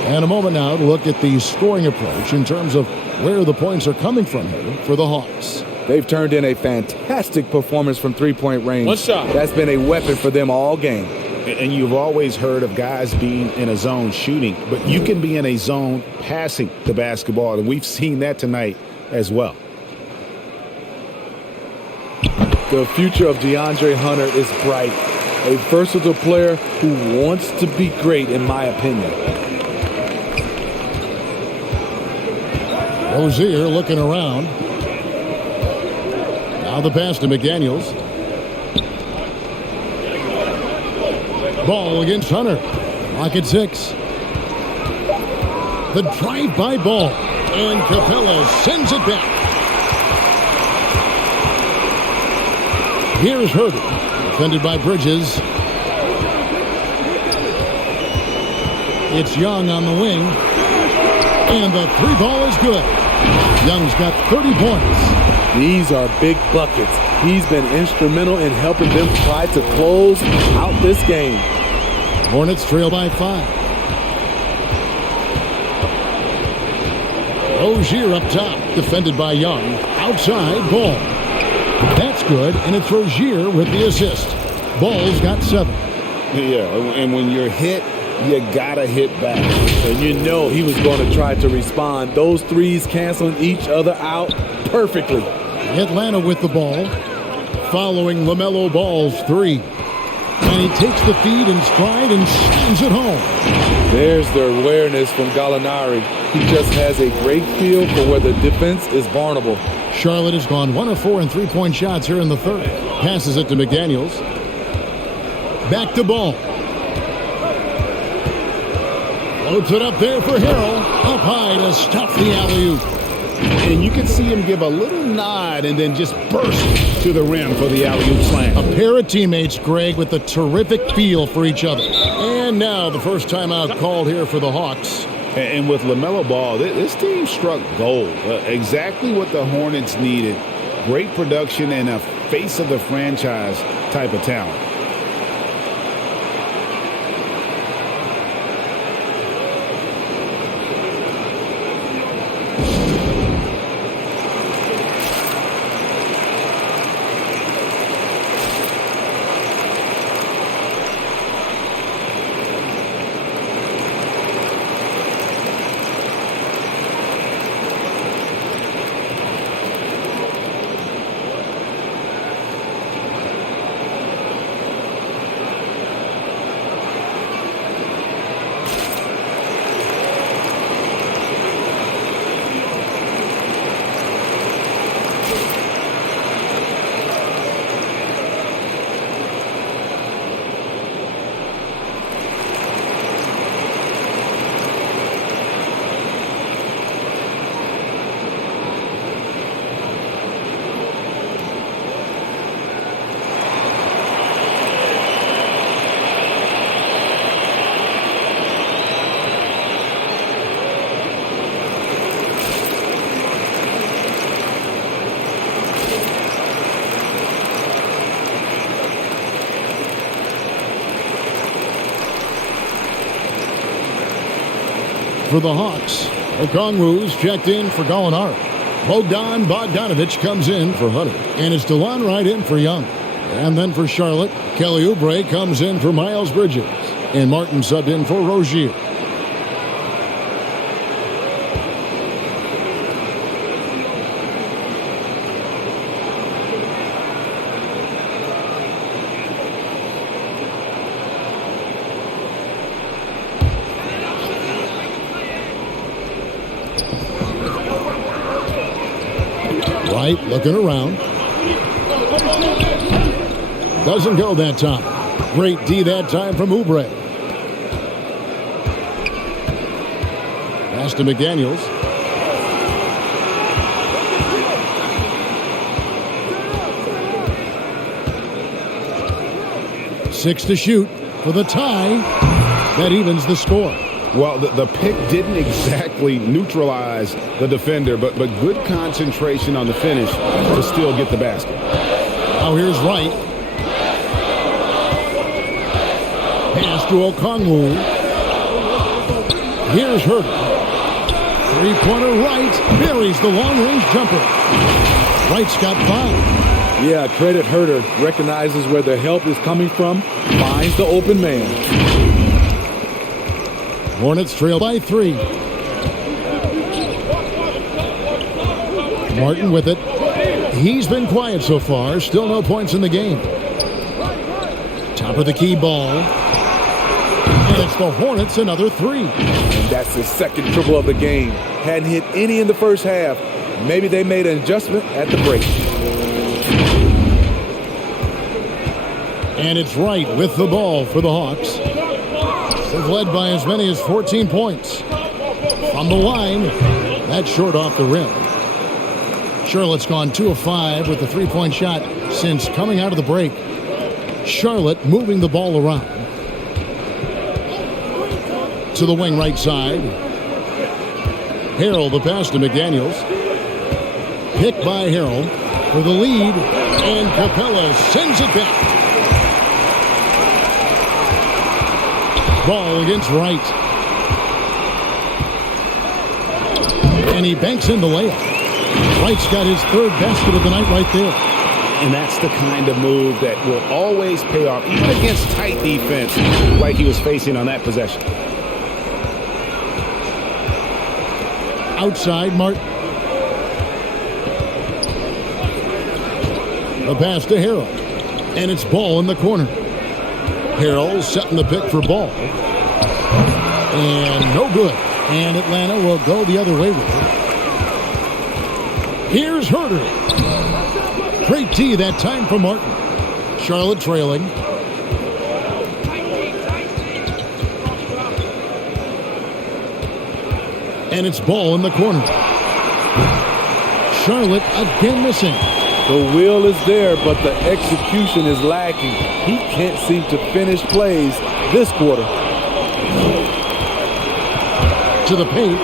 And a moment now to look at the scoring approach in terms of where the points are coming from here for the Hawks. They've turned in a fantastic performance from 3-point range. One shot. That's been a weapon for them all game. And you've always heard of guys being in a zone shooting, but you can be in a zone passing the basketball, and we've seen that tonight as well. The future of DeAndre Hunter is bright. A versatile player who wants to be great, in my opinion. Rozier looking around. Now the pass to McDaniels. Ball against Hunter. Clock at 6. The drive-by ball. And Capella sends it back. Here's Herter. Defended by Bridges. It's Young on the wing. And the 3 ball is good. Young's got 30 points. These are big buckets. He's been instrumental in helping them try to close out this game. Hornets trail by 5. Rozier up top, defended by Young. Outside, Ball. That's good, and it's Rozier with the assist. Ball's got 7. Yeah, and when you're hit, you gotta hit back. And you know he was going to try to respond. Those threes canceling each other out perfectly. Atlanta with the ball, following LaMelo Ball's 3. And he takes the feed in stride and sends it home. There's the awareness from Gallinari. He just has a great feel for where the defense is vulnerable. Charlotte has gone 1 of 4 in 3-point shots here in the third. Passes it to McDaniels. Back to Ball. Floats it up there for Harrell. Up high to stuff the alley-oop. And you can see him give a little nod and then just burst to the rim for the alley-oop slam. A pair of teammates, Greg, with a terrific feel for each other. And now the first timeout called here for the Hawks. And with LaMelo Ball, this team struck gold. Exactly what the Hornets needed. Great production and a face of the franchise type of talent. for the Hawks. Okongwu's checked in for Gallinari. Bogdan Bogdanovic comes in for Hunter. And it's DeLon Wright in for Young. And then for Charlotte, Kelly Oubre comes in for Miles Bridges. And Martin subbed in for Rozier. Wright looking around. Doesn't go that time. Great D that time from Oubre. Pass to McDaniels. Six to shoot for the tie. That evens the score. Well, the pick didn't exactly neutralize the defender, but good concentration on the finish to still get the basket. Now here's Wright. Pass to Okongwu. Here's Herter. Three-pointer Wright buries the long-range jumper. Wright's got 5. Yeah, credit Herter. Recognizes where the help is coming from. Finds the open man. Hornets trail by 3. Martin with it. He's been quiet so far. Still no points in the game. Top of the key ball. And it's the Hornets another 3. And that's his second triple of the game. Hadn't hit any in the first half. Maybe they made an adjustment at the break. And it's Wright with the ball for the Hawks. They've led by as many as 14 points. On the line, that's short off the rim. Charlotte's gone 2 of 5 with the three-point shot since coming out of the break. Charlotte moving the ball around. To the wing right side. Harrell the pass to McDaniels. Picked by Harrell for the lead. And Capella sends it back. Ball against Wright. And he banks in the layup. Wright's got his 3rd basket of the night right there. And that's the kind of move that will always pay off, even against tight defense like he was facing on that possession. Outside, Martin. The pass to Harrell. And it's Ball in the corner. Harrell setting the pick for Ball. And no good. And Atlanta will go the other way with it. Here's Herter. Great D that time for Martin. Charlotte trailing. And it's Ball in the corner. Charlotte again missing. The will is there, but the execution is lacking. He can't seem to finish plays this quarter. To the paint.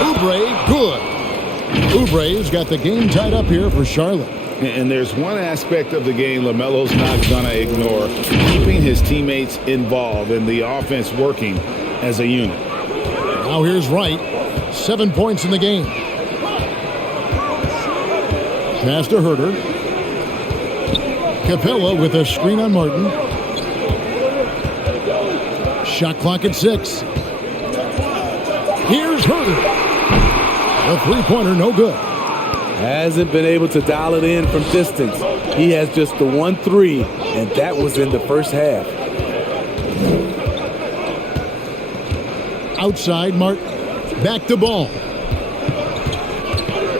Oubre, good. Oubre's got the game tied up here for Charlotte. And there's one aspect of the game LaMelo's not going to ignore. Keeping his teammates involved and the offense working as a unit. Now here's Wright. 7 points in the game. Pass to Herter. Capella with a screen on Martin. Shot clock at 6. Here's Herter. A three-pointer, no good. Hasn't been able to dial it in from distance. He has just the 1 3, and that was in the first half. Outside, Martin. Back to Ball.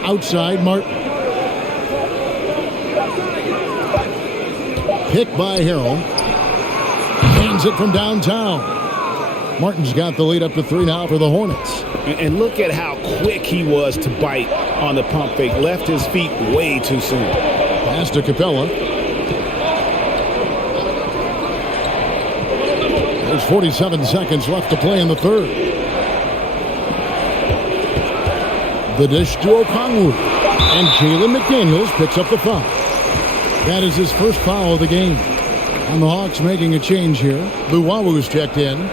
Outside, Martin. Picked by Harrell. Hands it from downtown. Martin's got the lead up to 3 now for the Hornets. And look at how quick he was to bite on the pump fake. Left his feet way too soon. Pass to Capella. There's 47 seconds left to play in the third. The dish to Okongwu. And Jalen McDaniels picks up the foul. That is his first foul of the game. And the Hawks making a change here. Luwawu's checked in.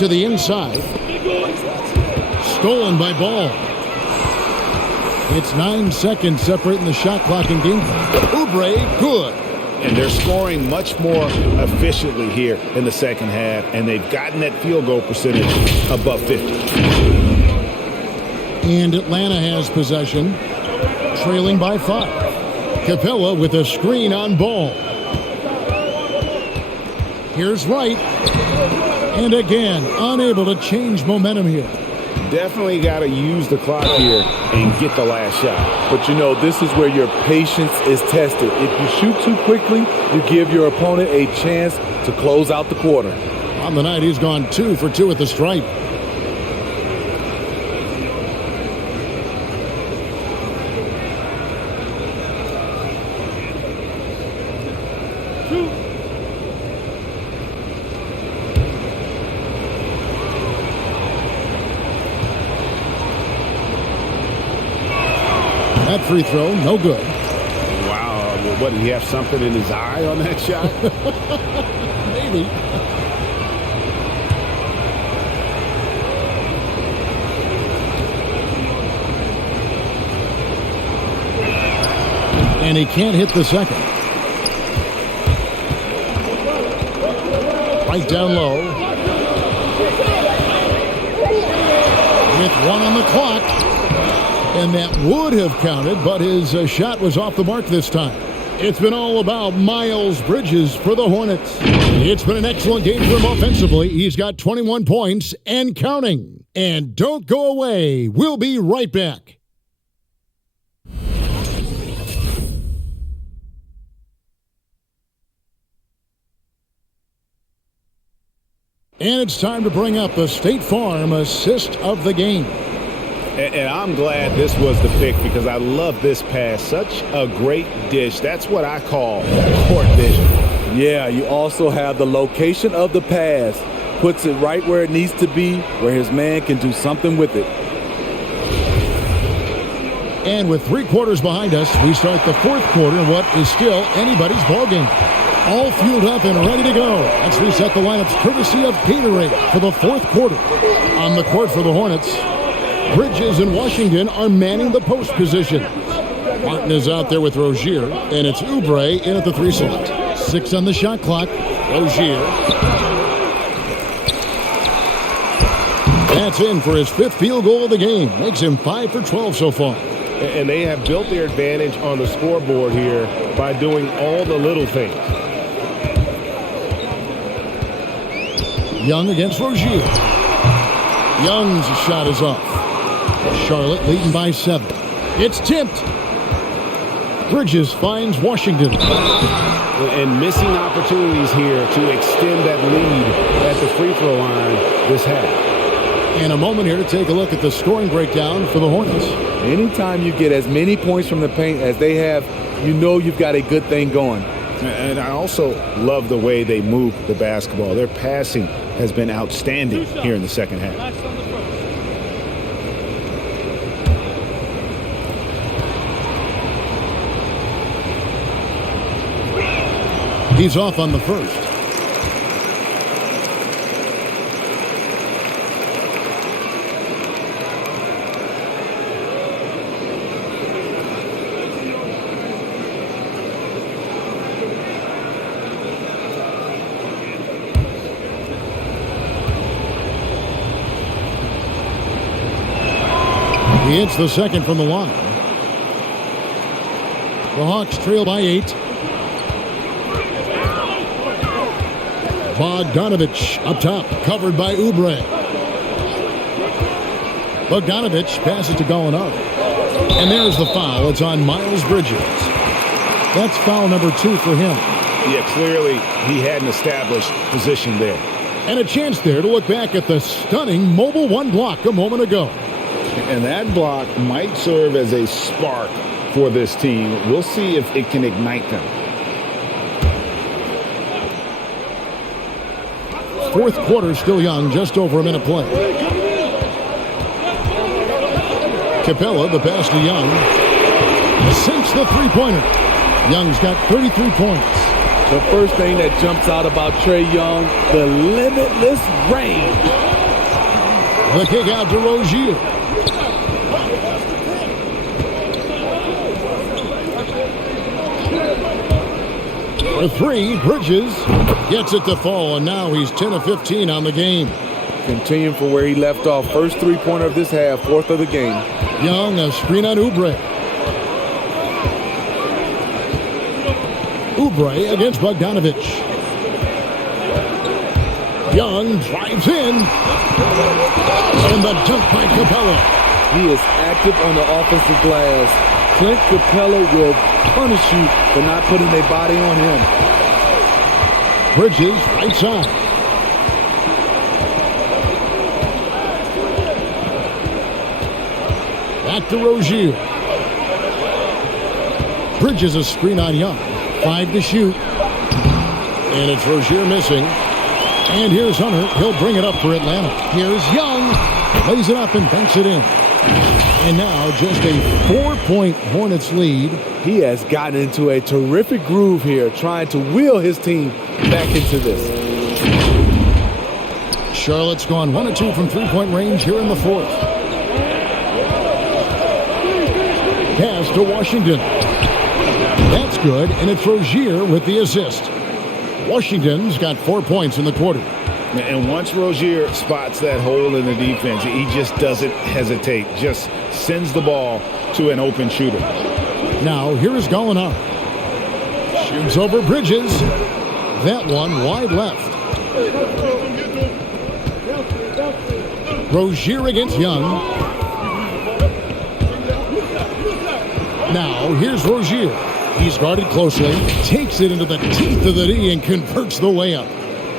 to the inside. Stolen by Ball. It's 9 seconds separating the shot clock and game clock. Oubre, good. And they're scoring much more efficiently here in the second half, and they've gotten that field goal percentage above 50. And Atlanta has possession, trailing by 5. Capella with a screen on Ball. Here's Wright. And again, unable to change momentum here. Definitely got to use the clock here and get the last shot. But, you know, this is where your patience is tested. If you shoot too quickly, you give your opponent a chance to close out the quarter. On the night, he's gone 2 for 2 at the stripe. That free throw, no good. Wow. What, did he have something in his eye on that shot? Maybe. And he can't hit the second. Right down low. With 1 on the clock. And that would have counted, but his shot was off the mark this time. It's been all about Miles Bridges for the Hornets. It's been an excellent game for him offensively. He's got 21 points and counting. And don't go away. We'll be right back. And it's time to bring up the State Farm assist of the game. And I'm glad this was the pick because I love this pass. Such a great dish. That's what I call court vision. Yeah, you also have the location of the pass. Puts it right where it needs to be, where his man can do something with it. And with 3 quarters behind us, we start the 4th quarter in what is still anybody's ballgame. All fueled up and ready to go. Let's reset the lineups courtesy of Gatorade for the 4th quarter. On the court for the Hornets, Bridges and Washington are manning the post position. Martin is out there with Rozier, and it's Oubre in at the 3 slot. 6 on the shot clock. Rozier. That's in for his 5th field goal of the game. Makes him 5 for 12 so far. And they have built their advantage on the scoreboard here by doing all the little things. Young against Rozier. Young's shot is off. Charlotte leading by 7. It's tipped. Bridges finds Washington. And missing opportunities here to extend that lead at the free throw line this half. And a moment here to take a look at the scoring breakdown for the Hornets. Anytime you get as many points from the paint as they have, you know you've got a good thing going. And I also love the way they move the basketball. Their passing has been outstanding here in the second half. He's off on the first. He hits the second from the line. The Hawks trail by 8. Bogdanovich up top, covered by Oubre. Bogdanovich passes to Gallinari. And there's the foul. It's on Miles Bridges. That's foul number 2 for him. Yeah, clearly he had an established position there. And a chance there to look back at the stunning Mobile 1 block a moment ago. And that block might serve as a spark for this team. We'll see if it can ignite them. 4th quarter still young, just over a minute play. Capella, the pass to Young. Sinks the three-pointer. Young's got 33 points. The first thing that jumps out about Trae Young, the limitless range. The kick out to Rozier. For three, Bridges gets it to fall, and now he's 10 of 15 on the game. Continuing from where he left off. First three-pointer of this half, fourth of the game. Young, a screen on Oubre. Oubre against Bogdanovich. Young drives in. And the dunk by Capella. He is active on the offensive glass. Clint Capella will punish you for not putting their body on him. Bridges, right side. Back to Rozier. Bridges a screen on Young. 5 to shoot. And it's Rozier missing. And here's Hunter. He'll bring it up for Atlanta. Here's Young. Lays it up and banks it in. And now just a 4-point Hornets lead. He has gotten into a terrific groove here, trying to wheel his team back into this. Charlotte's gone 1 of 2 from three-point range here in the fourth. Pass to Washington. That's good, and it's Rozier with the assist. Washington's got 4 points in the quarter. And once Rozier spots that hole in the defense, he just doesn't hesitate. Just sends the ball to an open shooter. Now, here is Gallinari. Shoots over Bridges. That one wide left. Rozier against Young. Now, here's Rozier. He's guarded closely, takes it into the teeth of the D and converts the layup.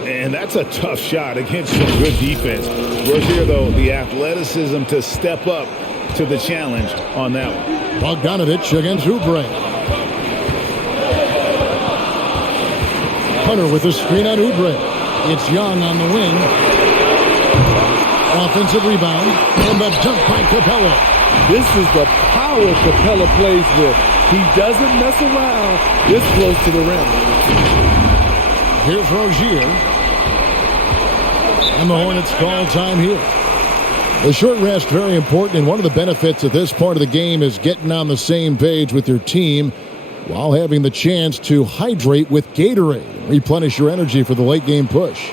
And that's a tough shot against some good defense. Rozier, though, the athleticism to step up to the challenge on that one. Bogdanovich against Oubre. Hunter with a screen on Oubre. It's Young on the wing. Offensive rebound. And the dunk by Capella. This is the power Capella plays with. He doesn't mess around this close to the rim. Here's Rozier. And the Hornets call time here. The short rest, very important, and one of the benefits of this part of the game is getting on the same page with your team while having the chance to hydrate with Gatorade and replenish your energy for the late game push.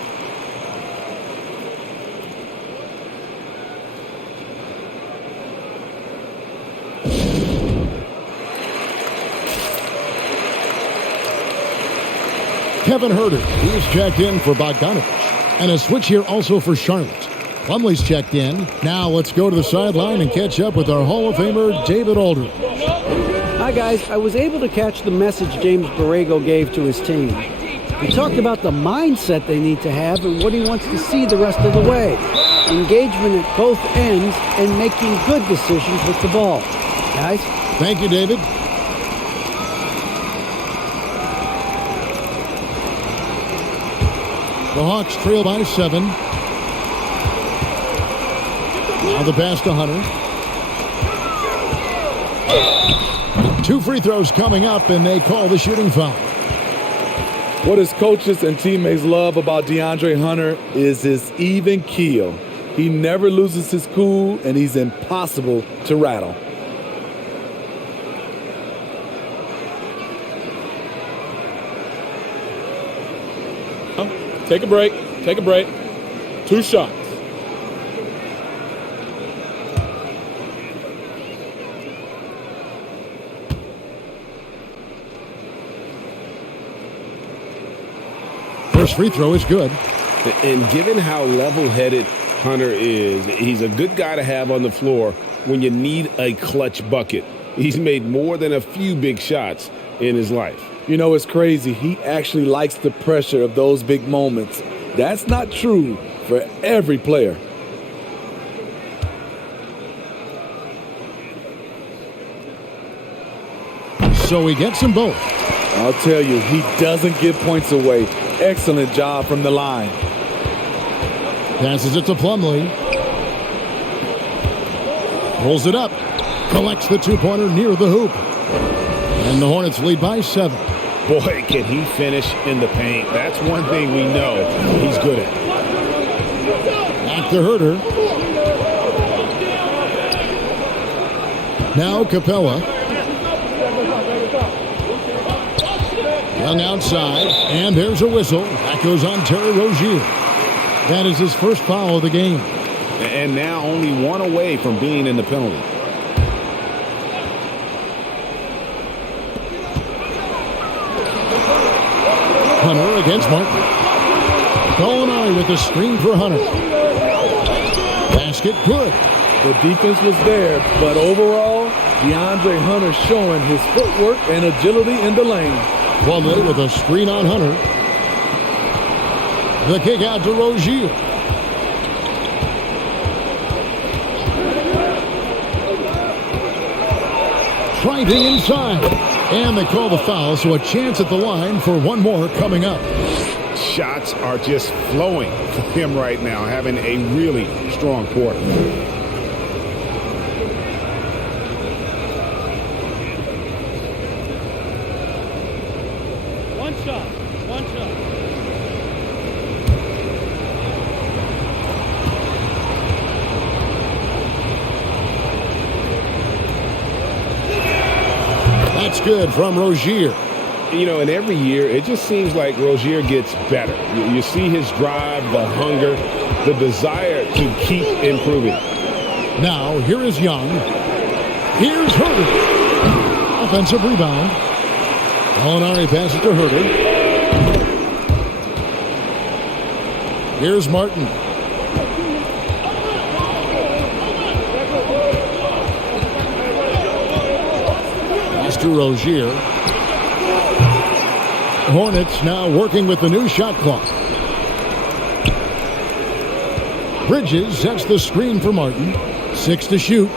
Kevin Huerter, he's checked in for Bogdanovich. And a switch here also for Charlotte. Plumlee's checked in. Now let's go to the sideline and catch up with our Hall of Famer, David Aldridge. Hi, guys. I was able to catch the message James Borrego gave to his team. He talked about the mindset they need to have and what he wants to see the rest of the way. Engagement at both ends and making good decisions with the ball. Guys? Thank you, David. The Hawks trail by 7. Now the pass to Hunter. 2 free throws coming up, and they call the shooting foul. What his coaches and teammates love about DeAndre Hunter is his even keel. He never loses his cool, and he's impossible to rattle. Take a break. Take a break. 2 shots. First free throw is good. And given how level-headed Hunter is, he's a good guy to have on the floor when you need a clutch bucket. He's made more than a few big shots in his life. You know, it's crazy. He actually likes the pressure of those big moments. That's not true for every player. So he gets them both. I'll tell you, he doesn't give points away. Excellent job from the line. Passes it to Plumlee. Rolls it up. Collects the 2-pointer near the hoop. And the Hornets lead by 7. Boy, can he finish in the paint. That's one thing we know he's good at. Back to Herter. Now Capella. Young outside, and there's a whistle. That goes on Terry Rozier. That is his first foul of the game. And now only one away from being in the penalty. Hunter against Martin. Gallinari with the screen for Hunter. Basket good. The defense was there, but overall, DeAndre Hunter showing his footwork and agility in the lane. Plumlee with a screen on Hunter. The kick out to Rozier. Trying inside. And they call the foul, so a chance at the line for one more coming up. Shots are just flowing for him right now, having a really strong quarter. One shot. That's good from Rozier. You know, and every year, it just seems like Rozier gets better. You see his drive, the hunger, the desire to keep improving. Now, here is Young. Here's Herter. Offensive rebound. Gallinari passes to Herter. Here's Martin. Pass to Rozier. Hornets now working with the new shot clock. Bridges sets the screen for Martin. 6 to shoot.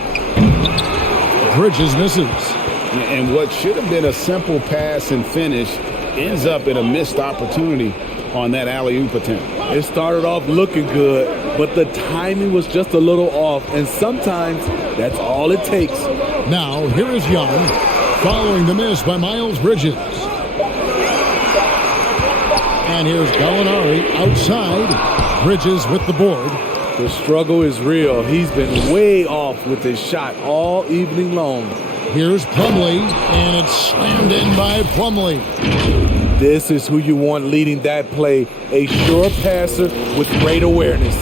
Bridges misses. And what should have been a simple pass and finish ends up in a missed opportunity on that alley-oop attempt. It started off looking good, but the timing was just a little off, and sometimes that's all it takes. Now, here is Young, following the miss by Miles Bridges. And here's Gallinari outside. Bridges with the board. The struggle is real. He's been way off with his shot all evening long. Here's Plumlee, and it's slammed in by Plumlee. This is who you want leading that play, a sure passer with great awareness.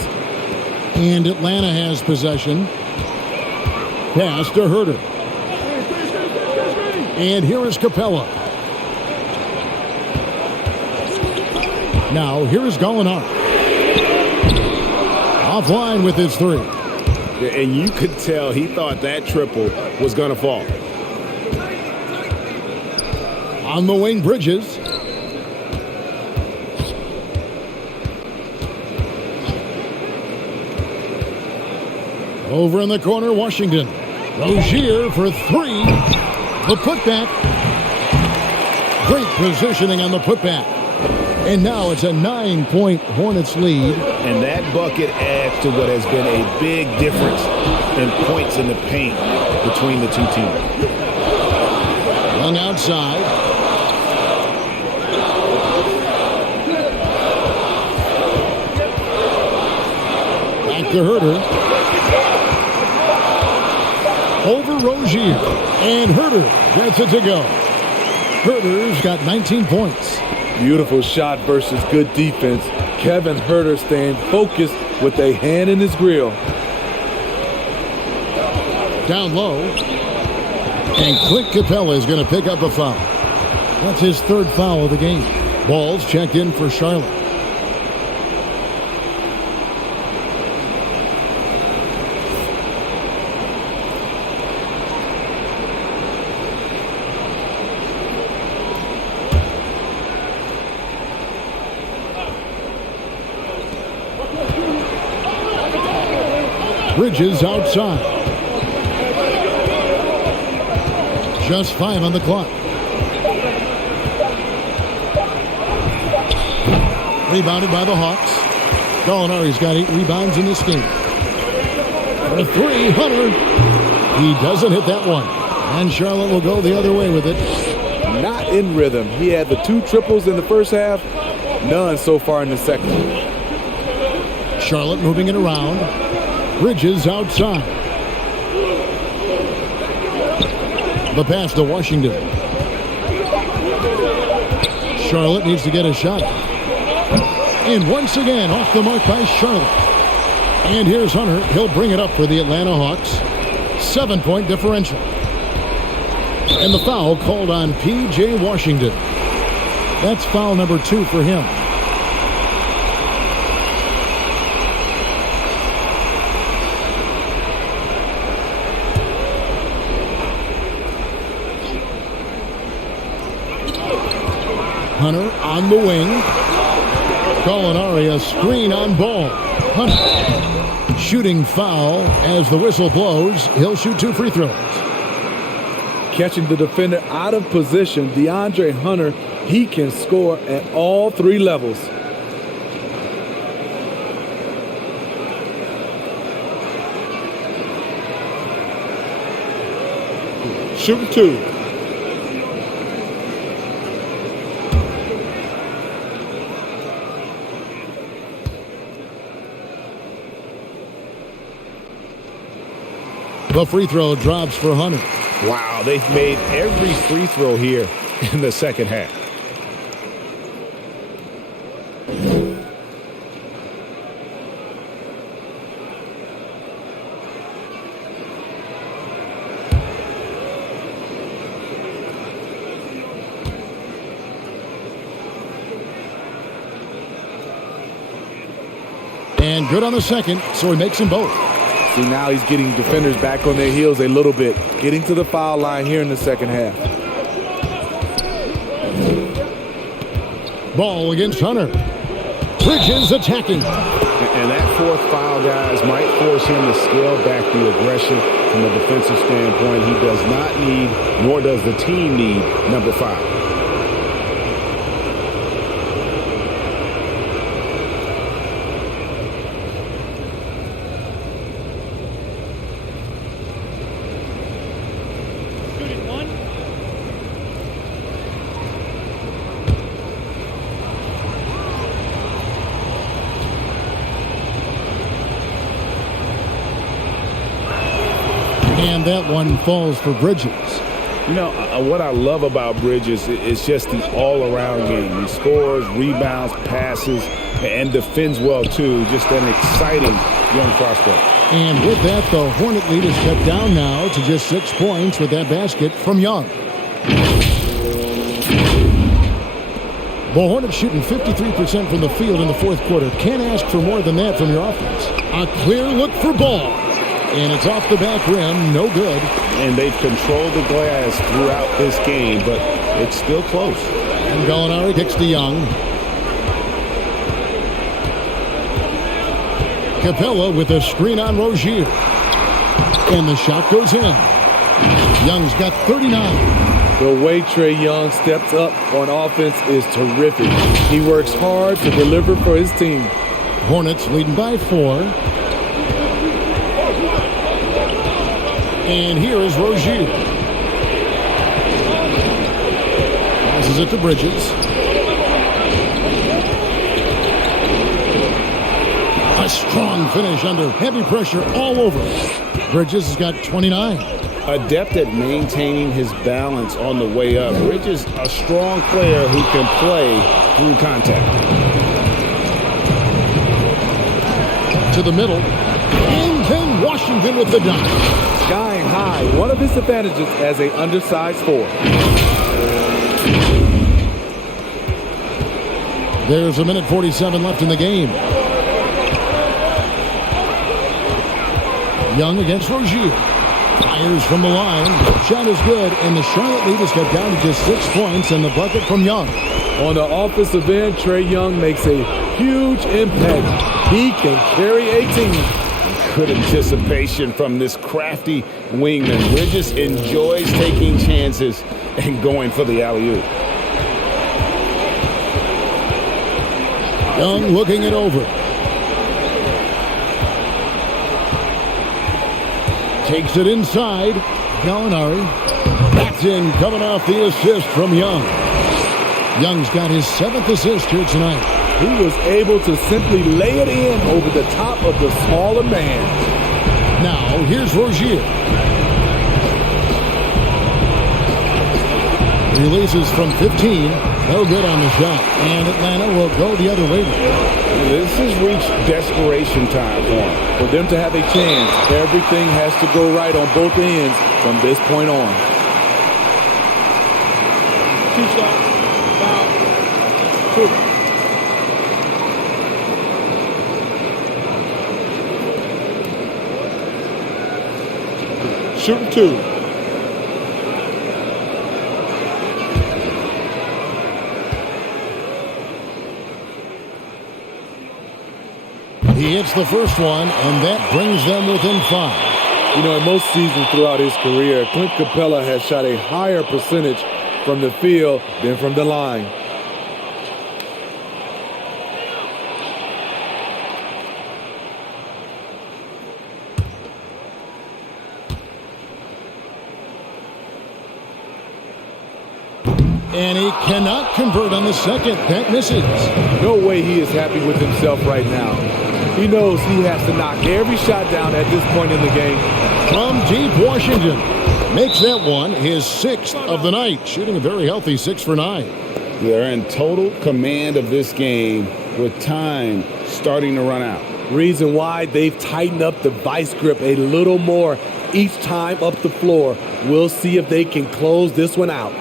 And Atlanta has possession. Pass to Herter. And here is Capella. Now, here is Gallinari. Offline with his three. And you could tell he thought that triple was going to fall. On the wing, Bridges. Over in the corner, Washington. Rozier for three. The putback. Great positioning on the putback. And now it's a 9-point Hornets lead. And that bucket adds to what has been a big difference in points in the paint between the two teams. Young outside. Back to Herter. Over Rozier. And Herter gets it to go. Herter's got 19 points. Beautiful shot versus good defense. Kevin Herter staying focused with a hand in his grill. Down low. And Clint Capella is going to pick up a foul. That's his third foul of the game. Ball's checked in for Charlotte. Bridges outside. Just 5 on the clock. Rebounded by the Hawks. Gallinari's got 8 rebounds in this game. For 3, Hunter. He doesn't hit that one. And Charlotte will go the other way with it. not in rhythm. He had the 2 triples in the first half, none so far in the second. Charlotte moving it around. Bridges outside. The pass to Washington. Charlotte needs to get a shot. And once again, off the mark by Charlotte. And here's Hunter. He'll bring it up for the Atlanta Hawks. 7-point differential. And the foul called on P.J. Washington. That's foul number 2 for him. Hunter on the wing. Gallinari a screen on ball. Hunter shooting foul as the whistle blows. He'll shoot 2 free throws. Catching the defender out of position, DeAndre Hunter, he can score at all 3 levels. Shooting 2. The free throw drops for Hunter. Wow, they've made every free throw here in the second half. And good on the second, so he makes them both. See, now he's getting defenders back on their heels a little bit, getting to the foul line here in the second half. Ball against Hunter. Bridges attacking. And that 4th foul, guys, might force him to scale back the aggression from a defensive standpoint. He does not need, nor does the team need, number 5. And that one falls for Bridges. You know, what I love about Bridges is just the all-around game. He scores, rebounds, passes, and defends well, too. Just an exciting young prospect. And with that, the Hornet lead is cut down now to just 6 points with that basket from Young. The Hornets shooting 53% from the field in the 4th quarter. Can't ask for more than that from your offense. A clear look for Ball. And it's off the back rim, no good. And they've controlled the glass throughout this game, but it's still close. And Gallinari kicks to Young. Capella with a screen on Rozier. And the shot goes in. Young's got 39. The way Trae Young steps up on offense is terrific. He works hard to deliver for his team. Hornets leading by 4. And here is Rozier. Passes it to Bridges. A strong finish under heavy pressure all over. Bridges has got 29. Adept at maintaining his balance on the way up. Bridges, a strong player who can play through contact. To the middle. In came Washington with the dunk. Skying high, one of his advantages as an undersized 4. There's a minute 47 left in the game. Young against Rozier. Fires from the line. Shot is good, and the Charlotte lead is cut down to just 6 points, and the bucket from Young. On the offensive end, Trae Young makes a huge impact. He can carry a team. Good anticipation from this crafty wingman. Bridges enjoys taking chances and going for the alley-oop. Young looking it over. Takes it inside. Gallinari. Backed in, coming off the assist from Young. Young's got his 7th assist here tonight. He was able to simply lay it in over the top of the smaller man. Now, here's Rozier. Releases from 15. No good on the shot. And Atlanta will go the other way. This has reached desperation time for them. For them to have a chance, everything has to go right on both ends from this point on. 2 shots. Foul. 2. Shooting 2. He hits the first one, and that brings them within 5. You know, in most seasons throughout his career, Clint Capella has shot a higher percentage from the field than from the line. And he cannot convert on the second. That misses. No way he is happy with himself right now. He knows he has to knock every shot down at this point in the game. From deep, Washington makes that one his 6th of the night, shooting a very healthy 6 for 9. They're in total command of this game with time starting to run out. Reason why they've tightened up the vice grip a little more each time up the floor. We'll see if they can close this one out.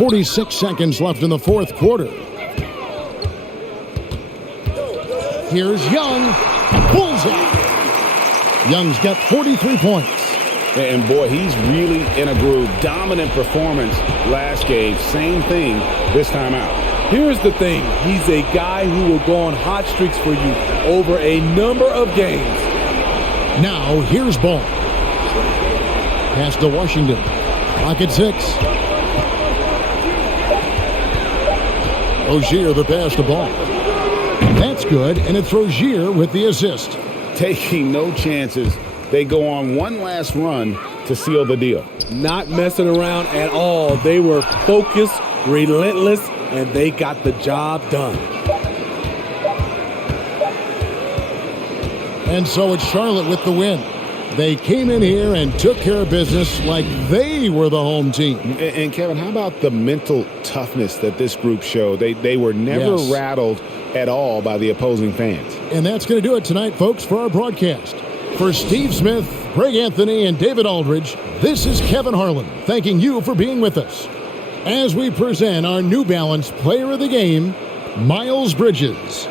.46 seconds left in the 4th quarter. Here's Young. Bullseye. Young's got 43 points. And boy, he's really in a groove. Dominant performance last game. Same thing this time out. Here's the thing. He's a guy who will go on hot streaks for you over a number of games. Now, here's Ball. Pass to Washington. Clock at 6. Rozier the pass to Ball. That's good, and it's Rozier with the assist. Taking no chances. They go on one last run to seal the deal. Not messing around at all. They were focused, relentless, and they got the job done. And so it's Charlotte with the win. They came in here and took care of business like they were the home team. And Kevin, how about the mental toughness that this group showed? They were never rattled at all by the opposing fans. And that's going to do it tonight, folks, for our broadcast. For Steve Smith, Greg Anthony, and David Aldridge, this is Kevin Harlan thanking you for being with us as we present our New Balance Player of the Game, Miles Bridges.